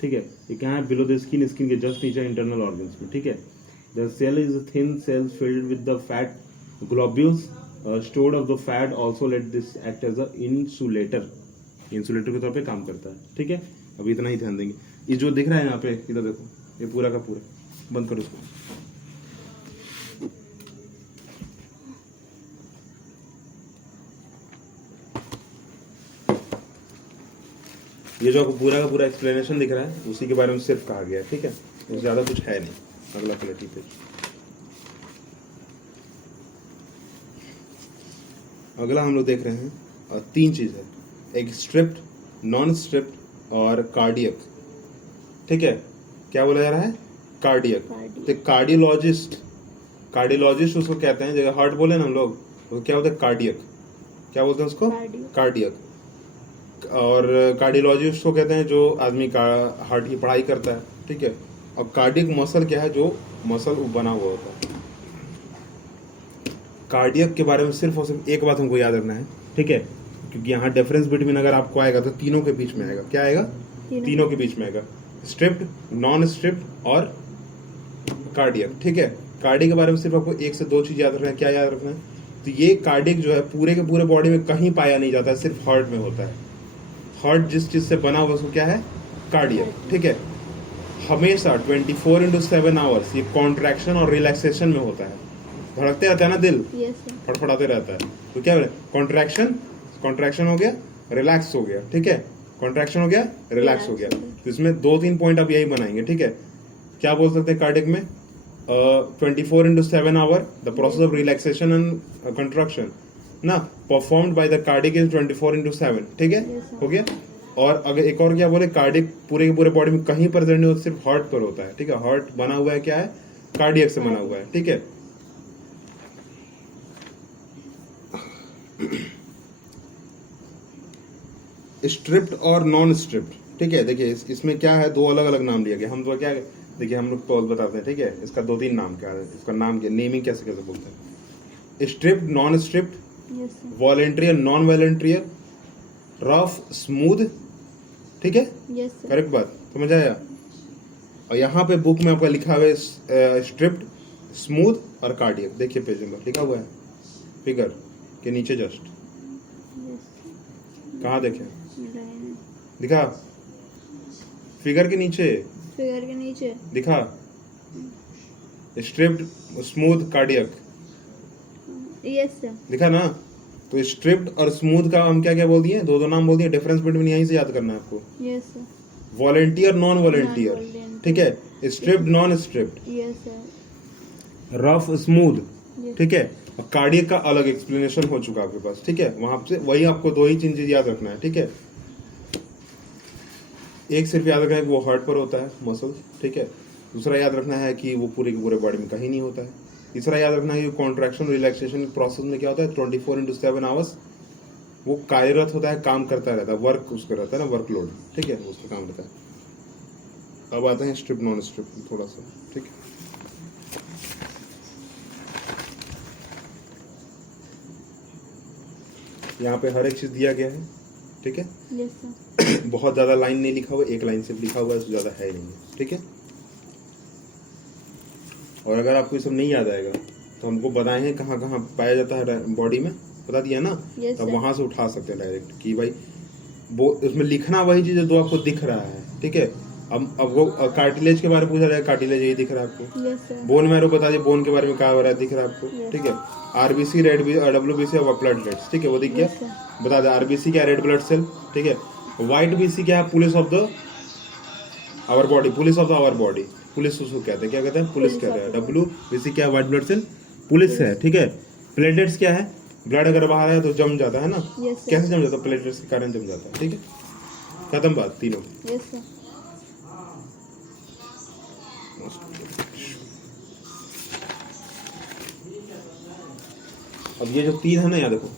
ठीक है, ये क्या है? below the skin, स्किन के जस्ट नीचे इंटरनल ऑर्गन्स में। ठीक है, the cell is a thin cell filled with the fat globules stored of the fat also let this act as a insulator के तौर पे काम करता है। ठीक है, अभी इतना ही ध्यान देंगे। ये जो दिख रहा है यहाँ पे, इधर देखो, ये पूरा का पूरा बंद करो इसको। ये जो आपको पूरा का पूरा एक्सप्लेनेशन दिख रहा है उसी के बारे में सिर्फ कहा गया है, ठीक है, तो ज़्यादा कुछ है नहीं। अगला क्लैरिटी पे अगला हम लोग देख रहे हैं तीन चीज़ है, एक स्ट्रिप्ड, नॉन स्ट्रिप्ड और कार्डियक, ठीक है। क्या बोला जा रहा है? कार्डियक। तो कार्डियोलॉजिस्ट उसको कहते हैं, जगह हार्ट बोले ना हम लोग, तो क्या होता है? कार्डियक। क्या बोलते हैं उसको? कार्डियक। और कार्डियोलॉजिस्ट को कहते हैं जो आदमी का हार्ट की पढ़ाई करता है, ठीक है। और कार्डियक मसल क्या है? जो मसल बना हुआ होता है। कार्डियक के बारे में सिर्फ और सिर्फ एक बात हमको याद रखना है, ठीक है, क्योंकि यहाँ डिफरेंस बिटवीन अगर आपको आएगा तो तीनों के बीच में आएगा। क्या आएगा? तीनों के बीच में आएगा, स्ट्रिप्ड, नॉन स्ट्रिप्ड और कार्डियक, ठीक है। कार्डियक के बारे में सिर्फ आपको एक से दो चीज याद रखना है। क्या याद रखना है? तो ये कार्डियक जो है पूरे के पूरे बॉडी में कहीं पाया नहीं जाता है, सिर्फ हार्ट में होता है। हार्ट जिस चीज से बना हुआ उसको क्या है? कार्डियक, ठीक है। हमेशा 24/7 आवर्स ये कॉन्ट्रैक्शन और रिलैक्सेशन में होता है। धड़कते रहता है ना दिल, फड़फड़ाते रहता है, तो क्या बोले? कॉन्ट्रैक्शन हो गया, रिलैक्स हो गया, ठीक है। कॉन्ट्रैक्शन हो गया, रिलैक्स हो गया। तो इसमें 2-3 पॉइंट आप यही बनाएंगे, ठीक है। क्या बोल सकते हैं कार्डियक में? 24/7 hour the process of relaxation and contraction ना performed by the cardiac is 24/7, ठीक है। हो गया। और अगर एक और क्या बोले, कार्डियक पूरे के पूरे बॉडी में कहीं प्रेजेंट नहीं होता, सिर्फ हार्ट पर होता है, ठीक है। हार्ट बना हुआ है क्या है? कार्डियक से बना हुआ है, ठीक है। स्ट्रिप्ड और नॉन स्ट्रिप्ड, ठीक है। देखिए इसमें क्या है, दो अलग अलग नाम लिया गया। हम तो क्या, देखिए हम लोग तो बताते हैं, ठीक है। इसका 2-3 नाम क्या है, इसका नाम क्या, नेमिंग कैसे कैसे बोलते हैं? Striped, non striped, voluntary, non voluntary, rough, smooth, ठीक है। करेक्ट बात, समझ आया? और यहाँ पे बुक में आपका लिखा हुआ है स्ट्रिप्ड, स्मूथ और कार्डियक। देखिए पेज नंबर लिखा हुआ है फिगर के नीचे जस्ट। कहाँ देखे? दिखा? फिगर के नीचे दिखा, स्ट्रिप्ड, स्मूथ, कार्डियक, दिखा ना? तो स्ट्रिप्ड और स्मूथ का हम क्या क्या बोल दिए? दो नाम बोल दिए। डिफरेंस बिटवीन यहीं से याद करना है आपको। वॉलेंटियर, नॉन वॉलेंटियर, ठीक है। Striped, non striped, rough, smooth, ठीक है। और कार्डियक का अलग एक्सप्लेनेशन हो चुका आपके पास, ठीक है। वहां से वही आपको दो ही चीज याद रखना है, ठीक है। एक सिर्फ याद रखना है कि वो हार्ट पर होता है मसल, ठीक है। दूसरा याद रखना है कि वो पूरे के पूरे बॉडी में कहीं नहीं होता है। तीसरा याद रखना है कि कॉन्ट्रैक्शन रिलैक्सेशन प्रोसेस में क्या होता है? 24/7 आवर्स वो कार्यरत होता है, काम करता रहता है, वर्क उसका रहता है ना, वर्कलोड, ठीक है, उसका काम रहता है। अब आते हैं स्ट्रिप नॉन स्ट्रिप थोड़ा सा, ठीक है। यहाँ पे हर एक चीज दिया गया है, ठीक है। बहुत ज्यादा लाइन नहीं लिखा हुआ, एक लाइन सिर्फ लिखा हुआ है, उससे ज्यादा है नहीं, ठीक है। और अगर आपको ये सब नहीं याद आएगा तो हमको बताए हैं कहाँ कहाँ पाया जाता है बॉडी में, बता दिया ना। तब वहां से उठा सकते हैं डायरेक्ट कि भाई वो उसमें लिखना वही चीज है जो आपको दिख रहा है, ठीक है। अब वो कार्टिलेज के बारे में पूछा जाएगा, कार्टिलेज यही दिख रहा है आपको। बोन मैरो बता दिए, बोन के बारे में क्या हो रहा है, दिख रहा है आपको, ठीक है। आरबीसी, रेड WBC और ब्लड सेल्स, ठीक है, वो दिख गया। बता दे आरबीसी क्या, रेड ब्लड सेल, ठीक है। व्हाइट बीसी क्या है? Police of the our body, police of the our body, police उसको कहते हैं, क्या कहते हैं? पुलिस कहते हैं। WBC क्या है? व्हाइट ब्लड सेल, पुलिस है, ठीक है। प्लेटलेट्स क्या है? ब्लड अगर बाहर है तो जम जाता है ना, कैसे जम जाता है? प्लेटलेट्स के कारण जम जाता है, ठीक है। खत्म बात, तीनों। अब ये जो तीन है ना, यहाँ देखो,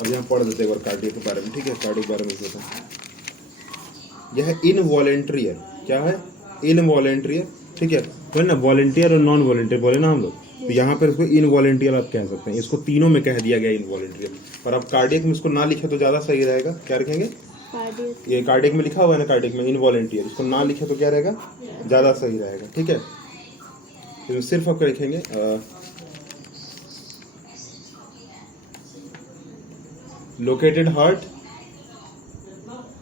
अब यहाँ पढ़ देते एक बार कार्डियक के बारे में, ठीक है। कार्डियक के बारे में देखो, यह है इनवॉलेंट्रियर, क्या है? इनवॉलेंट्रियर, ठीक है। बोले ना वॉलेंटियर और नॉन वॉलेंटियर बोले ना हम लोग, तो यहाँ पर इसको इनवॉलेंटियर आप कह सकते हैं। इसको तीनों में कह दिया गया इनवॉलेंटियर, पर आप कार्डियक में इसको ना लिखे तो ज्यादा सही रहेगा। क्या रखेंगे? ये कार्डियक में लिखा हुआ है ना, कार्डियक में इनवॉलेंटियर, इसको ना लिखे तो क्या रहेगा? ज्यादा सही रहेगा, ठीक है। इसमें सिर्फ आपको लिखेंगे located heart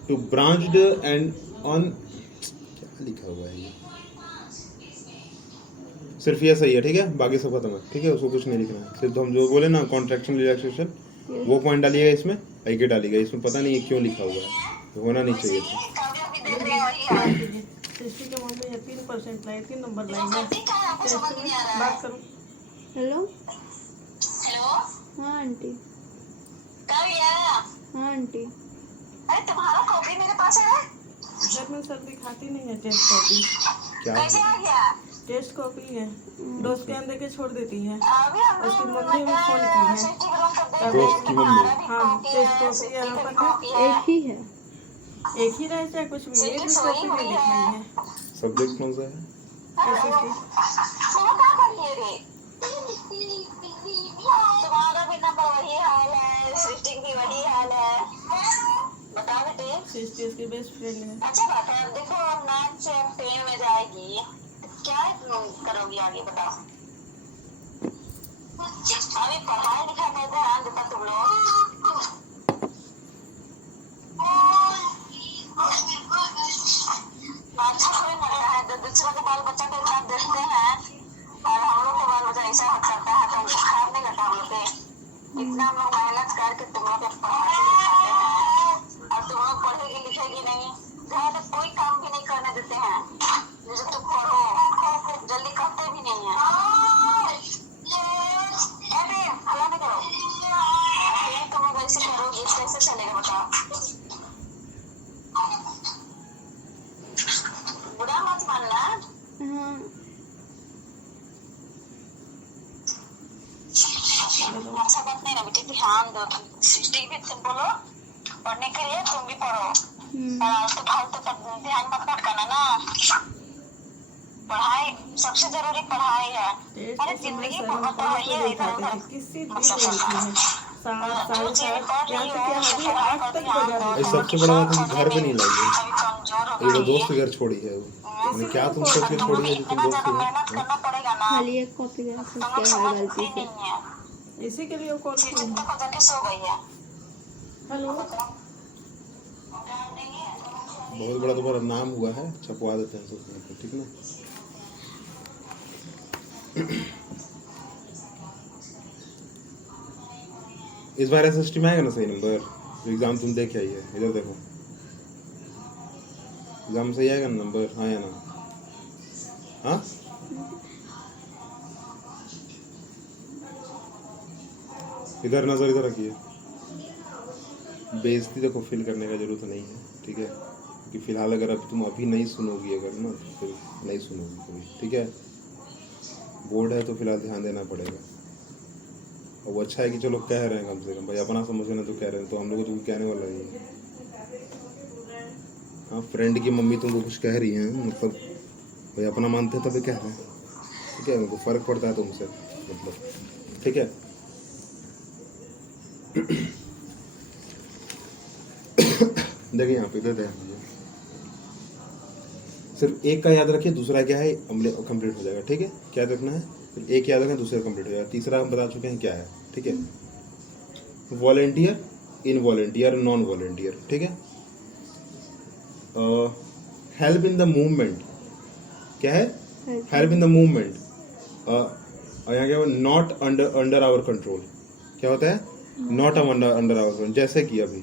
to branched and on, क्या लिखा हुआ है ये? सिर्फ ये सही है, ठीक है। बाकी सब खत्म है, ठीक है। उसको कुछ नहीं लिखना है, सिर्फ हम जो बोले ना कॉन्ट्रैक्शन रिलैक्सेशन वो पॉइंट डालिएगा इसमें, आगे डालिएगा इसमें। पता नहीं ये क्यों लिखा हुआ है, होना नहीं चाहिए था। सृष्टि के मम्मी है 3% लाई, 3 नंबर लाई है टेस्ट में। बात करो। Hello hello. हाँ आंटी। कब यार? हाँ आंटी। अरे तुम्हारा कॉपी मेरे पास है? घर में सर दिखाती नहीं है टेस्ट कॉपी। क्या कैसे आ गया? टेस्ट कॉपी है, डोज के अंदर के छोड़ देती है। अभी हम उसकी लोग मम्मी भी फोन की है। सिटी बिलोंग करते हैं। दोस्त की मम्मी। हाँ, टेस्ट कॉपी यहाँ पर है। एक ही है। एक ही रहे चाहे कुछ भी, एक भी कॉपी में दिखाई है। सब्जेक्ट कौन सा है? SST। तुम क्या कर लिए रे? तुम्हारा भी नंबर वही हाल है, सिटी की वही हाल है। बताओ बेटे। सृष्टि उसकी बेस्ट फ्रेंड है। अच्छा बात है, देखो 9 से 10 में जाएगी, क्या करोगी आगे बताओ? अभी पढ़ाई लिखाई में ध्यान देता तुम लोग। अच्छा कोई लग रहा है, दूसरा के बाल बच्चा को इतना देखते हैं और हम लोग के बाल बच्चा ऐसा करता है तो हमको खराब नहीं लगता हम लोग के? इतना हम लोग मेहनत करके तुम लोग के पढ़ाते लिखाते हैं और तुम लोग पढ़ेगी लिखेगी नहीं, घर में कोई काम भी नहीं करने देते हैं। जैसे तुम पढ़ो जल्दी करते भी नहीं है। अरे हल्ला नहीं करो, तुम लोग ऐसे करोगे कैसे चलेगा बताओ? बुरा मत मानना। हाँ अच्छा बात नहीं ना बेटे, ध्यान दो। सृष्टि भी तुम बोलो पढ़ने के लिए, तुम भी पढ़ो। फालतू फालतू पर ध्यान मत भटकाना ना। पढ़ाई सबसे जरूरी पढ़ाई है। टेस्ट अरे के समय जिंदगी सर बहुत हमको है तो ये इधर दिखाते उधर। थे, किसी दिन मतलब नहीं लिखी है। जो चीज पढ़ यहाँ रही तक हो कि उसे अभी पढ़ाई 8 पर तक ध्यान बजा दो। ये देती है। सबसे बड़ा बात है कि घर पे नहीं लाई है। अभी कमजोर हो ये गई। दोस्त के घर छोड़ी है वो। मैंने क्या तुम सोच के छोड़ी है जो तुम इतना दोस्त ज्यादा हो? मेहनत करना पड़ेगा ना। खाली एक कॉपी का तुम लोग क्या है समझते गलती ही से। नहीं है। इसी के लिए वो कॉल की सिर्फ है। तक हो जाके सो गई है। हेलो। बहुत बड़ा तुम्हारा नाम हुआ है, छपवा देते हैं सब को, ठीक ना? इस बार SST में आएगा ना सही नंबर? जो एग्जाम तुम दे के आई है, इधर देखो। एग्जाम सही आएगा ना नंबर? हाँ या ना? हाँ? इधर नजर इधर रखिए। बेइज्जती देखो फील करने का जरूरत नहीं है, ठीक है? कि फिलहाल अगर अब तुम अभी नहीं सुनोगी अगर ना, तो फिर नहीं सुनोगी कभी, ठीक है? बोर्ड है तो फिलहाल ध्यान देना पड़ेगा। और वो अच्छा है कि चलो कह रहे हैं, कम से कम भाई अपना समझे ना तो कह रहे हैं, तो हम लोग को तो कोई कहने वाला नहीं है। हाँ, फ्रेंड की मम्मी तुमको कुछ कह रही हैं, मतलब भाई अपना मानते हैं तभी कह रहे हैं, ठीक है? उनको फर्क पड़ता है तुमसे, मतलब, ठीक है? देखिए यहाँ पे इधर ध्यान दीजिए। सिर्फ एक का याद रखिए, दूसरा क्या है कंप्लीट हो जाएगा, ठीक है? क्या रखना है? सिर्फ एक याद रखना, दूसरा कंप्लीट हो जाएगा, तीसरा हम बता चुके हैं क्या है, ठीक है? वॉलेंटियर, इनवॉलेंटियर, नॉन वॉलेंटियर, ठीक है? हेल्प इन द मूवमेंट, क्या है? Help in the movement. यहाँ क्या हुआ? Not under our control. क्या होता है? Not under our control. जैसे कि अभी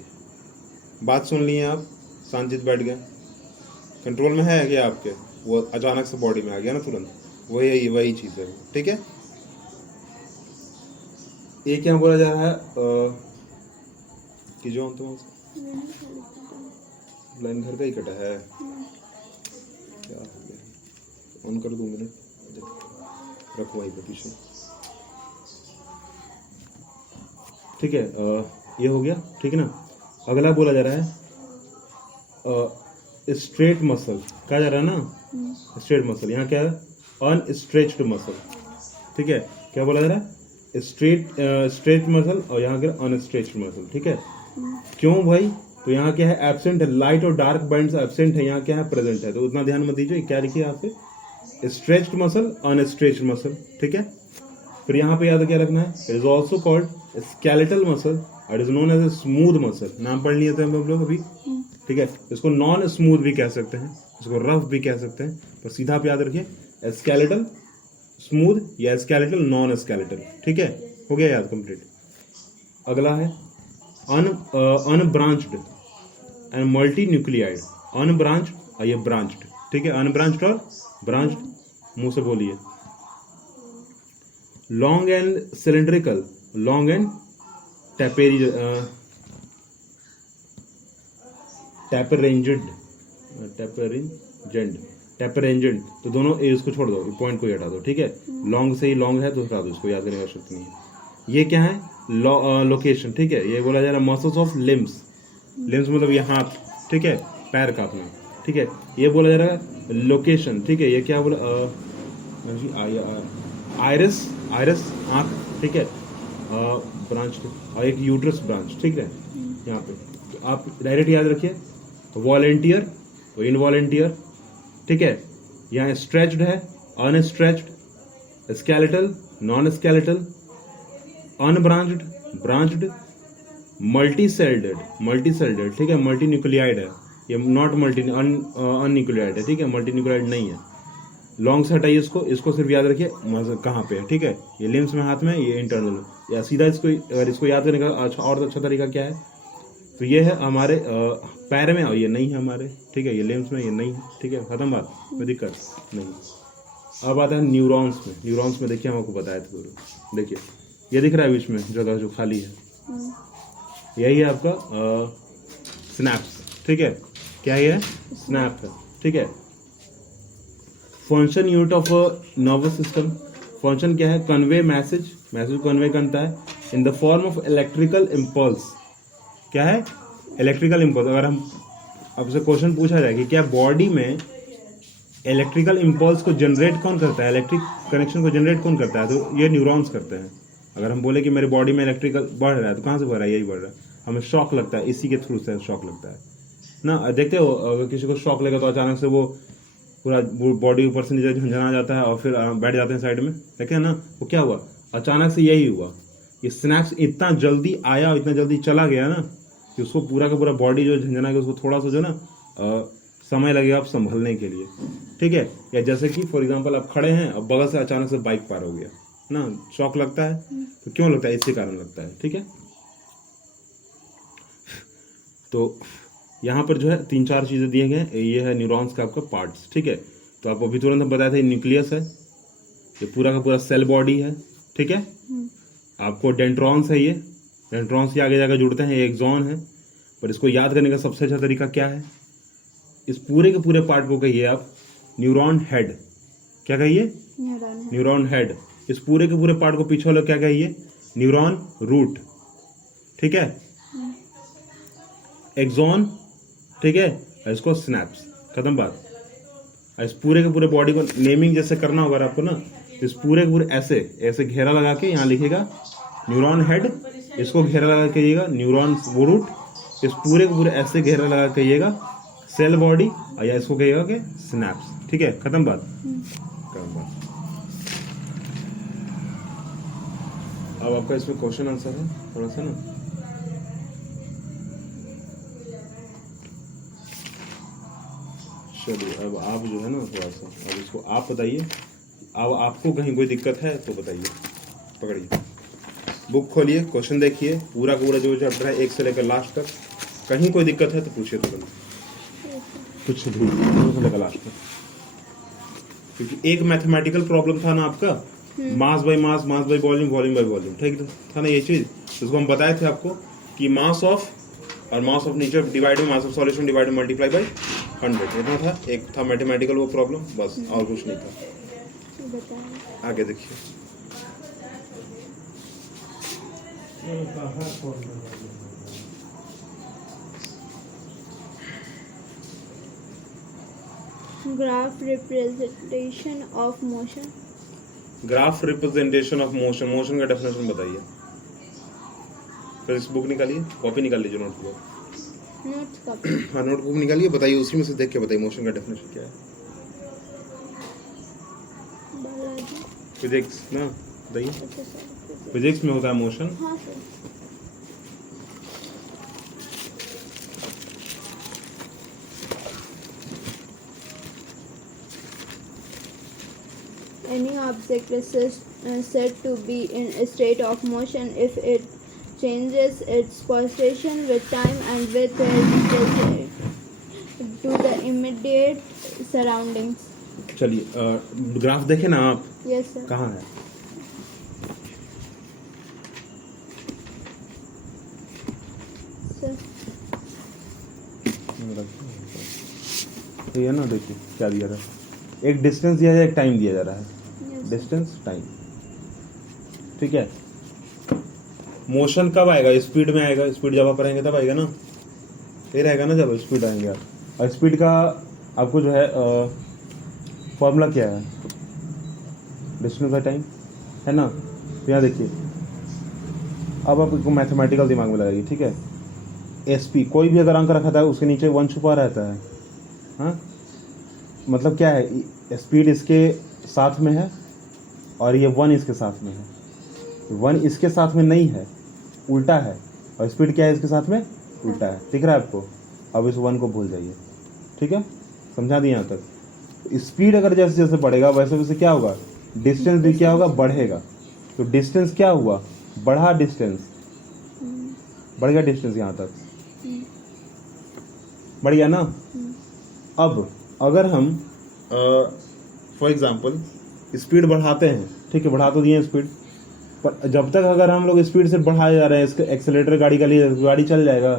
बात सुन ली है आप, शांतित बैठ गए, कंट्रोल में है क्या आपके? वो अचानक से बॉडी में आ गया ना तुरंत, वही चीज है, ठीक है? ये क्या बोला जा रहा है कि जो हम लाइन घर का ही कटा है, क्या हो गया? ऑन कर 2 मिनट, रखो वहीं पे पीछे, ठीक है? ये हो गया, ठीक है ना? अगला बोला जा रहा है स्ट्रेट मसल, कहा जा रहा है ना? स्ट्रेट मसल, यहाँ क्या है? अनस्ट्रेच्ड मसल, ठीक है? क्या बोला जा रहा है? स्ट्रेट मसल, और यहाँ क्या? अनस्ट्रेच्ड मसल, ठीक है? क्यों भाई? तो यहाँ क्या है? एब्सेंट है, लाइट और डार्क बैंड्स एब्सेंट है, यहाँ क्या है? प्रेजेंट है, तो उतना ध्यान मत दीजिए। क्या लिखिए यहाँ पे? स्ट्रेच्ड मसल, अनस्ट्रेच्ड मसल, ठीक है? फिर यहाँ पे याद क्या रखना है? It is also called skeletal muscle, it is known as a smooth muscle. नाम पढ़ लिए थे हम लोग अभी, ठीक है? इसको नॉन स्मूथ भी कह सकते हैं, इसको रफ भी कह सकते हैं, पर सीधा आप याद रखिए स्केलेटल स्मूथ या स्केलेटल नॉन स्केलेटल, ठीक है? हो गया याद, कंप्लीट। अगला है unbranched and multi nuclide, unbranched और ये ब्रांच्ड, ठीक है, अनब्रांच्ड और ब्रांच्ड, मुंह से बोलिए। Long and cylindrical, long and tapering, तो दोनों ए इसको छोड़ दो, पॉइंट को ही हटा दो, ठीक है। लॉन्ग से ही लॉन्ग है तो हटा दो, इसको याद करने की आवश्यकता नहीं है। ये क्या है, लोकेशन, ठीक है, ये बोला जा रहा है मसल्स ऑफ लिम्स, लिम्स मतलब ये हाथ, ठीक है, पैर का अपना, ठीक है। ये बोला जा रहा है लोकेशन, ठीक है। ये क्या बोला, आयरिस, आयरिस आँख, ठीक है, ब्रांच और एक यूट्रस ब्रांच, ठीक है। यहाँ पे तो आप डायरेक्ट याद रखिए, वॉलेंटियर तो इनवॉलेंटियर, ठीक है। यहाँ स्ट्रेच्ड है, unstretched, skeletal, non skeletal, unbranched, branched, multi celled, ठीक है, मल्टी न्यूक्लियाइड है, ये नॉट मल्टी अनन्यूक्लियाइड है, ठीक है, मल्टी न्यूक्लियाइड नहीं है। लॉन्ग से हटाइए इसको सिर्फ याद रखिए कहाँ पे है, ठीक है। ये लिम्स में, हाथ में, ये इंटरनल, या सीधा इसको, अगर इसको याद करने का और अच्छा तरीका क्या है, तो ये है हमारे पैर में और ये नहीं है हमारे, ठीक है, ये लिम्स में, ये नहीं है, ठीक है, खत्म बात, कोई दिक्कत नहीं। अब आता है न्यूरॉन्स में। न्यूरॉन्स में देखिए, हम आपको बताया था पूरा, देखिए ये दिख रहा है बीच में जगह जो खाली है, यही है आपका स्नैप्स, ठीक है। क्या है, स्नैप है, ठीक है। Function unit of nervous system, function क्या है, कन्वे मैसेज, मैसेज कन्वे करता है in the form of electrical impulse. क्या है, इलेक्ट्रिकल इम्पल्स। अगर हम आपसे क्वेश्चन पूछा जाए कि क्या बॉडी में इलेक्ट्रिकल इम्पल्स को जनरेट कौन करता है, इलेक्ट्रिक कनेक्शन को जनरेट कौन करता है, तो ये न्यूरॉन्स करते हैं। अगर हम बोले कि मेरे बॉडी में इलेक्ट्रिकल बढ़ रहा है, तो कहाँ से बढ़ रहा है, यही बढ़ रहा है, हमें शॉक लगता है, इसी के थ्रू से शॉक लगता है ना। देखते हो, अगर किसी को शॉक लगे तो अचानक से वो पूरा बॉडी ऊपर से नीचे झंझना जाता है और फिर बैठ जाते हैं साइड में, देखे है ना, वो क्या हुआ, अचानक से यही हुआ। ये स्नैप्स इतना जल्दी आया और इतना जल्दी चला गया ना कि उसको पूरा का पूरा बॉडी जो झंझना गया, उसको थोड़ा सा जो ना समय लगेगा आप संभलने के लिए, ठीक है। या जैसे कि फॉर एग्जांपल आप खड़े हैं और बगल से अचानक से बाइक पार हो गया ना, शॉक लगता है, तो क्यों लगता है, इसी कारण लगता है, ठीक है। तो यहाँ पर जो है 3-4 चीज़ें दिए गए, ये है न्यूरॉन्स का आपका पार्ट्स, ठीक है। तो आपको अभी तुरंत बताया था, न्यूक्लियस है, ये पूरा का पूरा सेल बॉडी है, ठीक है। आपको डेंड्रॉन्स है, ये डेंड्रॉन्स के आगे जाकर जुड़ते हैं, ये एक्सॉन है। पर इसको याद करने का सबसे अच्छा तरीका क्या है, इस पूरे के पूरे पार्ट को कहिए आप न्यूरॉन हेड। क्या कहिए, न्यूरॉन हेड। इस पूरे के पूरे पार्ट को पीछे वाले क्या कहिए, न्यूरॉन रूट, ठीक है। एक्सॉन, ठीक है, इसको स्नैप्स, खत्म बात। इस पूरे के पूरे बॉडी को नेमिंग जैसे करना होगा आपको ना, इस पूरे के पूरे ऐसे ऐसे घेरा लगा के यहाँ लिखेगा न्यूरॉन हेड, इसको घेरा लगा के कहिएगा न्यूरॉन रूट, इस पूरे के पूरे ऐसे घेरा लगा के कहिएगा सेल बॉडी, या इसको कहिएगा कि स्नैप्स, ठीक है, खत्म बात, खत्म बात। अब आपका इसमें क्वेश्चन आंसर है थोड़ा सा ना, चलिए अब आप जो है ना थोड़ा सा अब इसको आप बताइए, अब आपको कहीं कोई दिक्कत है तो बताइए। पकड़िए, बुक खोलिए, क्वेश्चन देखिए, पूरा का पूरा जो चैप्टर है 1 से लेकर लास्ट तक, कहीं कोई दिक्कत है तो पूछिए तुरंत, कुछ भी से लेकर लास्ट तक। क्योंकि एक मैथमेटिकल प्रॉब्लम था ना आपका, mass by mass, mass by volume, volume by volume, ठीक था ना ये चीज। उसको हम बताए थे आपको कि मास ऑफ और mass of nature divide by mass of solution divide multiply by 100, इतना था। एक था मैथमेटिकल वो प्रॉब्लम, बस और कुछ नहीं था। आगे देखिए, graph representation of motion, graph representation of motion, motion का डेफिनेशन बताइए। फिर इस बुक निकालिए, कॉपी निकाल लीजिए, नोटबुक, नोट्स कॉपी, हाँ नोटबुक निकालिए, बताइए उसी में से देख के बताइए मोशन का डेफिनेशन क्या है। बालाजी, फिजिक्स ना बताइए, अच्छा सर, फिजिक्स में होता है मोशन। हाँ sir. Any object is said to be in a state of motion if it changes its position with time and with its immediate surroundings. चलिए ग्राफ देखे ना आप, Yes, sir. कहाँ है? Sir. तो ये ना देखिए क्या दिया रहा है, एक डिस्टेंस दिया जाए, एक टाइम दिया जा रहा है, Yes. डिस्टेंस टाइम, ठीक है। मोशन कब आएगा? स्पीड में आएगा, स्पीड जब आप रहेंगे तब आएगा ना, ये रहेगा ना जब स्पीड आएंगे आप। और स्पीड का आपको जो है फॉर्मूला क्या है? डिस्टेंस का टाइम है ना। तो यहाँ देखिए, अब आपको मैथमेटिकल दिमाग में लगाइए, ठीक है। एसपी कोई भी अगर अंक रखा था उसके नीचे 1 छुपा रहता है, हाँ, मतलब क्या है, स्पीड इसके साथ में है और ये 1 इसके साथ में है। 1 इसके साथ में नहीं है, उल्टा है, और स्पीड क्या है इसके साथ में, उल्टा है। दिख रहा है आपको? अब इस 1 को भूल जाइए, ठीक है, समझा दिए यहाँ तक। स्पीड अगर जैसे जैसे बढ़ेगा वैसे वैसे क्या होगा, डिस्टेंस भी क्या होगा, बढ़ेगा। तो डिस्टेंस क्या हुआ, बढ़ा डिस्टेंस, बढ़ गया डिस्टेंस, यहाँ तक बढ़ गया ना। अब अगर हम फॉर एग्जांपल स्पीड बढ़ाते हैं, ठीक है, बढ़ा तो दिए स्पीड, पर जब तक अगर हम लोग स्पीड से बढ़ाए जा रहे हैं, इसके एक्सेलेरेटर गाड़ी का लिए, गाड़ी चल जाएगा?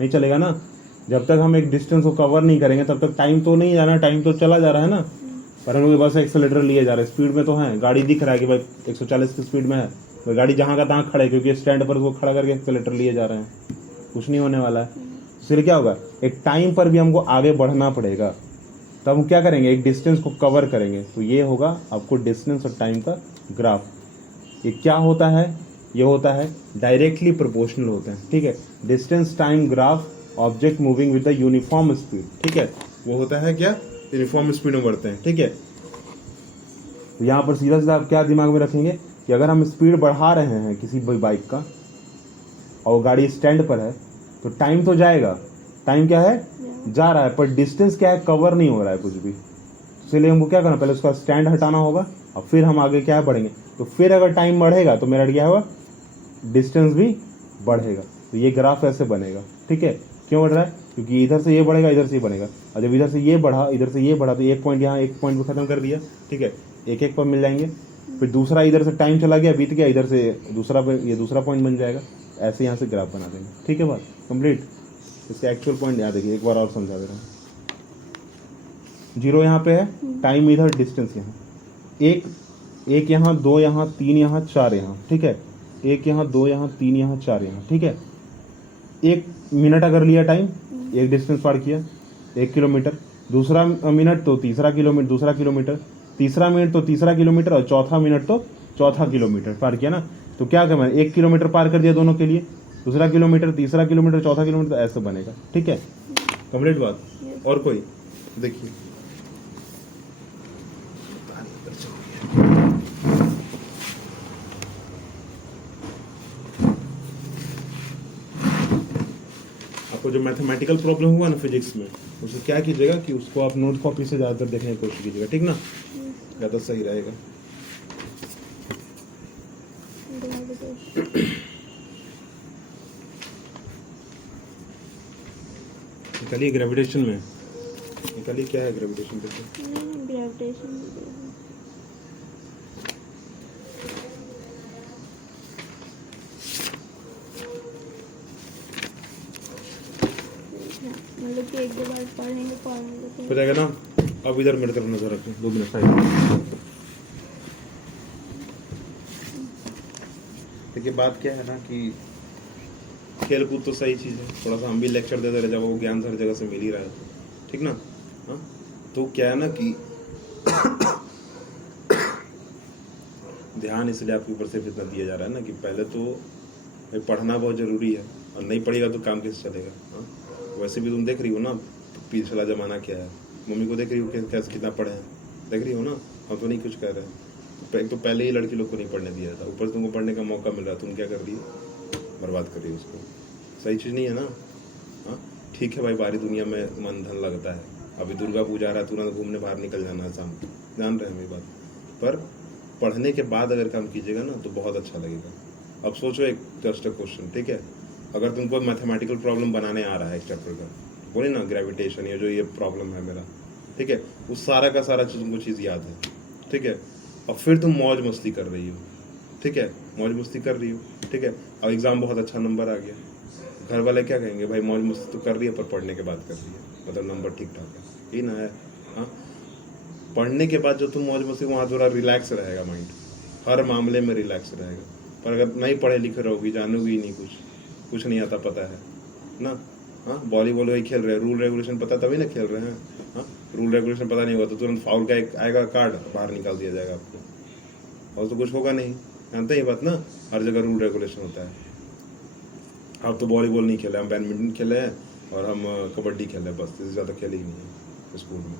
नहीं चलेगा ना। जब तक हम एक डिस्टेंस को कवर नहीं करेंगे तब तक टाइम तो नहीं जाना, टाइम तो चला जा रहा है ना। पर हम लोग बस एक्सेलेरेटर लिए जा रहे हैं, स्पीड में तो है, गाड़ी दिख रहा है कि भाई 140 की स्पीड में है, तो गाड़ी जहाँ का तहाँ खड़े, क्योंकि स्टैंड पर उसको खड़ा करके एक्सेलेरेटर लिए जा रहे हैं, कुछ नहीं होने वाला है। इसलिए क्या होगा, एक टाइम पर भी हमको आगे बढ़ना पड़ेगा, तब हम क्या करेंगे, एक डिस्टेंस को कवर करेंगे। तो ये होगा आपको डिस्टेंस और टाइम का ग्राफ। ये क्या होता है, ये होता है डायरेक्टली प्रोपोर्शनल होते हैं, ठीक है। Distance time graph, object moving with the uniform speed, ठीक है, वो होता है क्या, यूनिफॉर्म स्पीड में बढ़ते हैं, ठीक है। तो यहाँ पर सीधा सीधा आप क्या दिमाग में रखेंगे कि अगर हम स्पीड बढ़ा रहे हैं किसी बाइक का और गाड़ी स्टैंड पर है, तो टाइम तो जाएगा, टाइम क्या है, जा रहा है, पर डिस्टेंस क्या है, कवर नहीं हो रहा है कुछ भी। इसलिए हमको क्या करना, पहले उसका स्टैंड हटाना होगा और फिर हम आगे क्या है, बढ़ेंगे। तो फिर अगर टाइम बढ़ेगा तो मेरा क्या होगा, डिस्टेंस भी बढ़ेगा। तो ये ग्राफ ऐसे बनेगा, ठीक है। क्यों बढ़ रहा है, क्योंकि इधर से ये बढ़ेगा, इधर से ये बढ़ेगा, और जब इधर से ये बढ़ा, इधर से ये बढ़ा, तो एक पॉइंट यहाँ, एक पॉइंट को खत्म कर दिया, ठीक है, एक एक पर मिल जाएंगे। फिर दूसरा इधर से टाइम चला गया, बीत गया, इधर से दूसरा ये दूसरा पॉइंट बन जाएगा। ऐसे यहाँ से ग्राफ बना देंगे, ठीक है, बात कंप्लीट। इसका एक्चुअल पॉइंट याद देखिए, एक बार और समझा दे रहा हूँ। 0 यहाँ पे है, टाइम इधर, डिस्टेंस यहाँ, एक यहाँ, 2 यहाँ, 3 यहाँ, 4 यहाँ, ठीक है, 1 यहाँ, 2 यहाँ, 3 यहाँ, 4 यहाँ, ठीक है। 1 मिनट अगर लिया टाइम, एक डिस्टेंस पार किया 1 किलोमीटर, दूसरा मिनट तो तीसरा किलोमीटर, दूसरा किलोमीटर, तीसरा मिनट तो तीसरा किलोमीटर, और चौथा मिनट तो चौथा किलोमीटर पार किया ना। तो क्या करना है, 1 किलोमीटर पार कर दिया दोनों के लिए, दूसरा किलोमीटर, तीसरा किलोमीटर, चौथा किलोमीटर, तो ऐसे बनेगा, ठीक है, कंप्लीट बात। और कोई देखिए, आपको जो मैथमेटिकल प्रॉब्लम हुआ ना फिजिक्स में, उसको क्या कीजिएगा कि उसको आप नोट कॉपी से ज़्यादातर देखने की कोशिश कीजिएगा, ठीक ना, ज़्यादा सही रहेगा। निकालिए ग्रेविटेशन में, निकालिए क्या है ग्रेविटेशन, देखिए ग्रेविटेशन मतलब कि एक दो बार पढ़ेंगे फॉर्मूला हो जाएगा ना। अब इधर मेरे तरफ नजर रखें, 2 मिनट साइड। देखिए बात क्या है ना कि खेल कूद तो सही चीज़ है, थोड़ा सा हम भी लेक्चर देते रहे, जब वो ज्ञान हर जगह से मिल ही रहा है, ठीक ना। हाँ, तो क्या है ना कि ध्यान इसलिए आपके ऊपर से इतना दिया जा रहा है ना कि पहले तो पढ़ना बहुत ज़रूरी है, और नहीं पढ़ेगा तो काम कैसे चलेगा। हाँ, वैसे भी तुम देख रही हो ना पिछला ज़माना क्या है, मम्मी को देख रही हो कैसे कितना पढ़े हैं, देख रही हो ना, हम तो नहीं कुछ कह रहे हैं। एक तो पहले ही लड़की लोग को नहीं पढ़ने दिया था, ऊपर तुमको पढ़ने का मौका मिल रहा है, तुम क्या कर रही हो, बर्बाद कर रही हो उसको। सही चीज़ नहीं है ना। हाँ ठीक है भाई, बाहरी दुनिया में मन धन लगता है, अभी दुर्गा पूजा आ रहा है, तुरंत घूमने बाहर निकल जाना है शाम को, जान रहे हैं मेरी बात, पर पढ़ने के बाद अगर काम कीजिएगा ना तो बहुत अच्छा लगेगा। अब सोचो एक जस्ट क्वेश्चन, ठीक है, अगर तुमको मैथमेटिकल प्रॉब्लम बनाने आ रहा है एक चैप्टर का, बोले ना ग्रेविटेशन, या जो ये प्रॉब्लम है मेरा, ठीक है, वो सारा का सारा चीज़ तुमको चीज़ याद है, ठीक है। और फिर तुम मौज मस्ती कर रही हो, ठीक है, मौज मस्ती कर रही हो, ठीक है। और एग्ज़ाम बहुत अच्छा नंबर आ गया, घर वाले क्या कहेंगे, भाई मौज मस्ती तो कर रही है पर पढ़ने के बाद कर रही है, मतलब नंबर ठीक ठाक है, यही ना है। हाँ, पढ़ने के बाद जो तुम मौज मस्ती, वहाँ थोड़ा रिलैक्स रहेगा माइंड, हर मामले में रिलैक्स रहेगा। पर अगर नहीं पढ़े लिखे रहोगी, जानोगी ही नहीं, कुछ नहीं आता, पता है ना। हाँ, वॉलीबॉल वही खेल रहे हैं, रूल रेगुलेशन पता तभी ना खेल रहे हैं। हाँ, रूल रेगुलेशन पता नहीं होगा तो तुरंत फाउल का एक आएगा कार्ड, बाहर निकाल दिया जाएगा आपको, और तो कुछ होगा नहीं। जानते ही बात ना, हर जगह रूल रेगुलेशन होता है। अब तो वॉलीबॉल नहीं खेले, हम बैडमिंटन खेले हैं और हम कबड्डी खेले हैं, बस इससे ज़्यादा खेले ही नहीं है स्कूल में।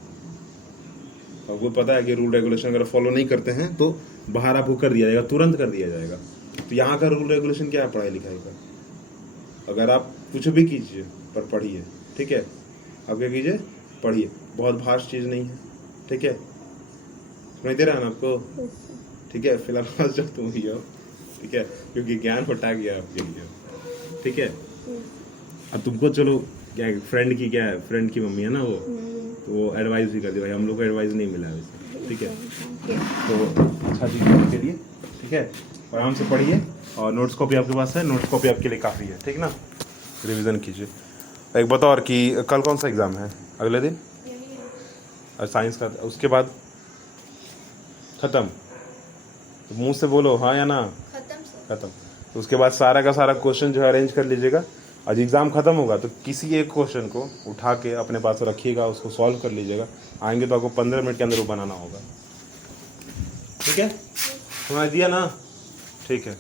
आपको पता है कि रूल रेगुलेशन अगर फॉलो नहीं करते हैं तो बाहर आपको कर दिया जाएगा, तुरंत कर दिया जाएगा। तो यहाँ का रूल रेगुलेशन क्या है पढ़ाई लिखाई का? अगर आप कुछ भी कीजिए पर पढ़िए, ठीक है। आप क्या कीजिए, पढ़िए, बहुत भाष चीज़ नहीं है, ठीक है। सुनाई दे रहा है ना आपको? ठीक है, फिलहाल जब तुम ही हो, ठीक है, क्योंकि ज्ञान बटा गया आपके लिए, ठीक है। अब तुमको चलो क्या फ्रेंड की, क्या है, फ्रेंड की मम्मी है ना वो, तो वो एडवाइस भी कर दी, भाई हम लोग को एडवाइस नहीं मिला वैसे, ठीक है। तो अच्छा चीज़ के लिए, ठीक है, आराम से पढ़िए। और नोट्स कॉपी आपके पास है, नोट्स कॉपी आपके लिए काफ़ी है, ठीक ना, रिवीजन कीजिए। एक बताओ और कि कल कौन सा एग्ज़ाम है? अगले दिन और साइंस का, उसके बाद ख़त्म। तो मुंह से बोलो हाँ या ना, ख़त्म। तो उसके बाद सारा का सारा क्वेश्चन जो है अरेंज कर लीजिएगा। आज एग्ज़ाम ख़त्म होगा तो किसी एक क्वेश्चन को उठा के अपने पास रखिएगा, उसको सॉल्व कर लीजिएगा। आएंगे तो आपको 15 मिनट के अंदर वो बनाना होगा, ठीक है। सुनाई दिया ना? ठीक है।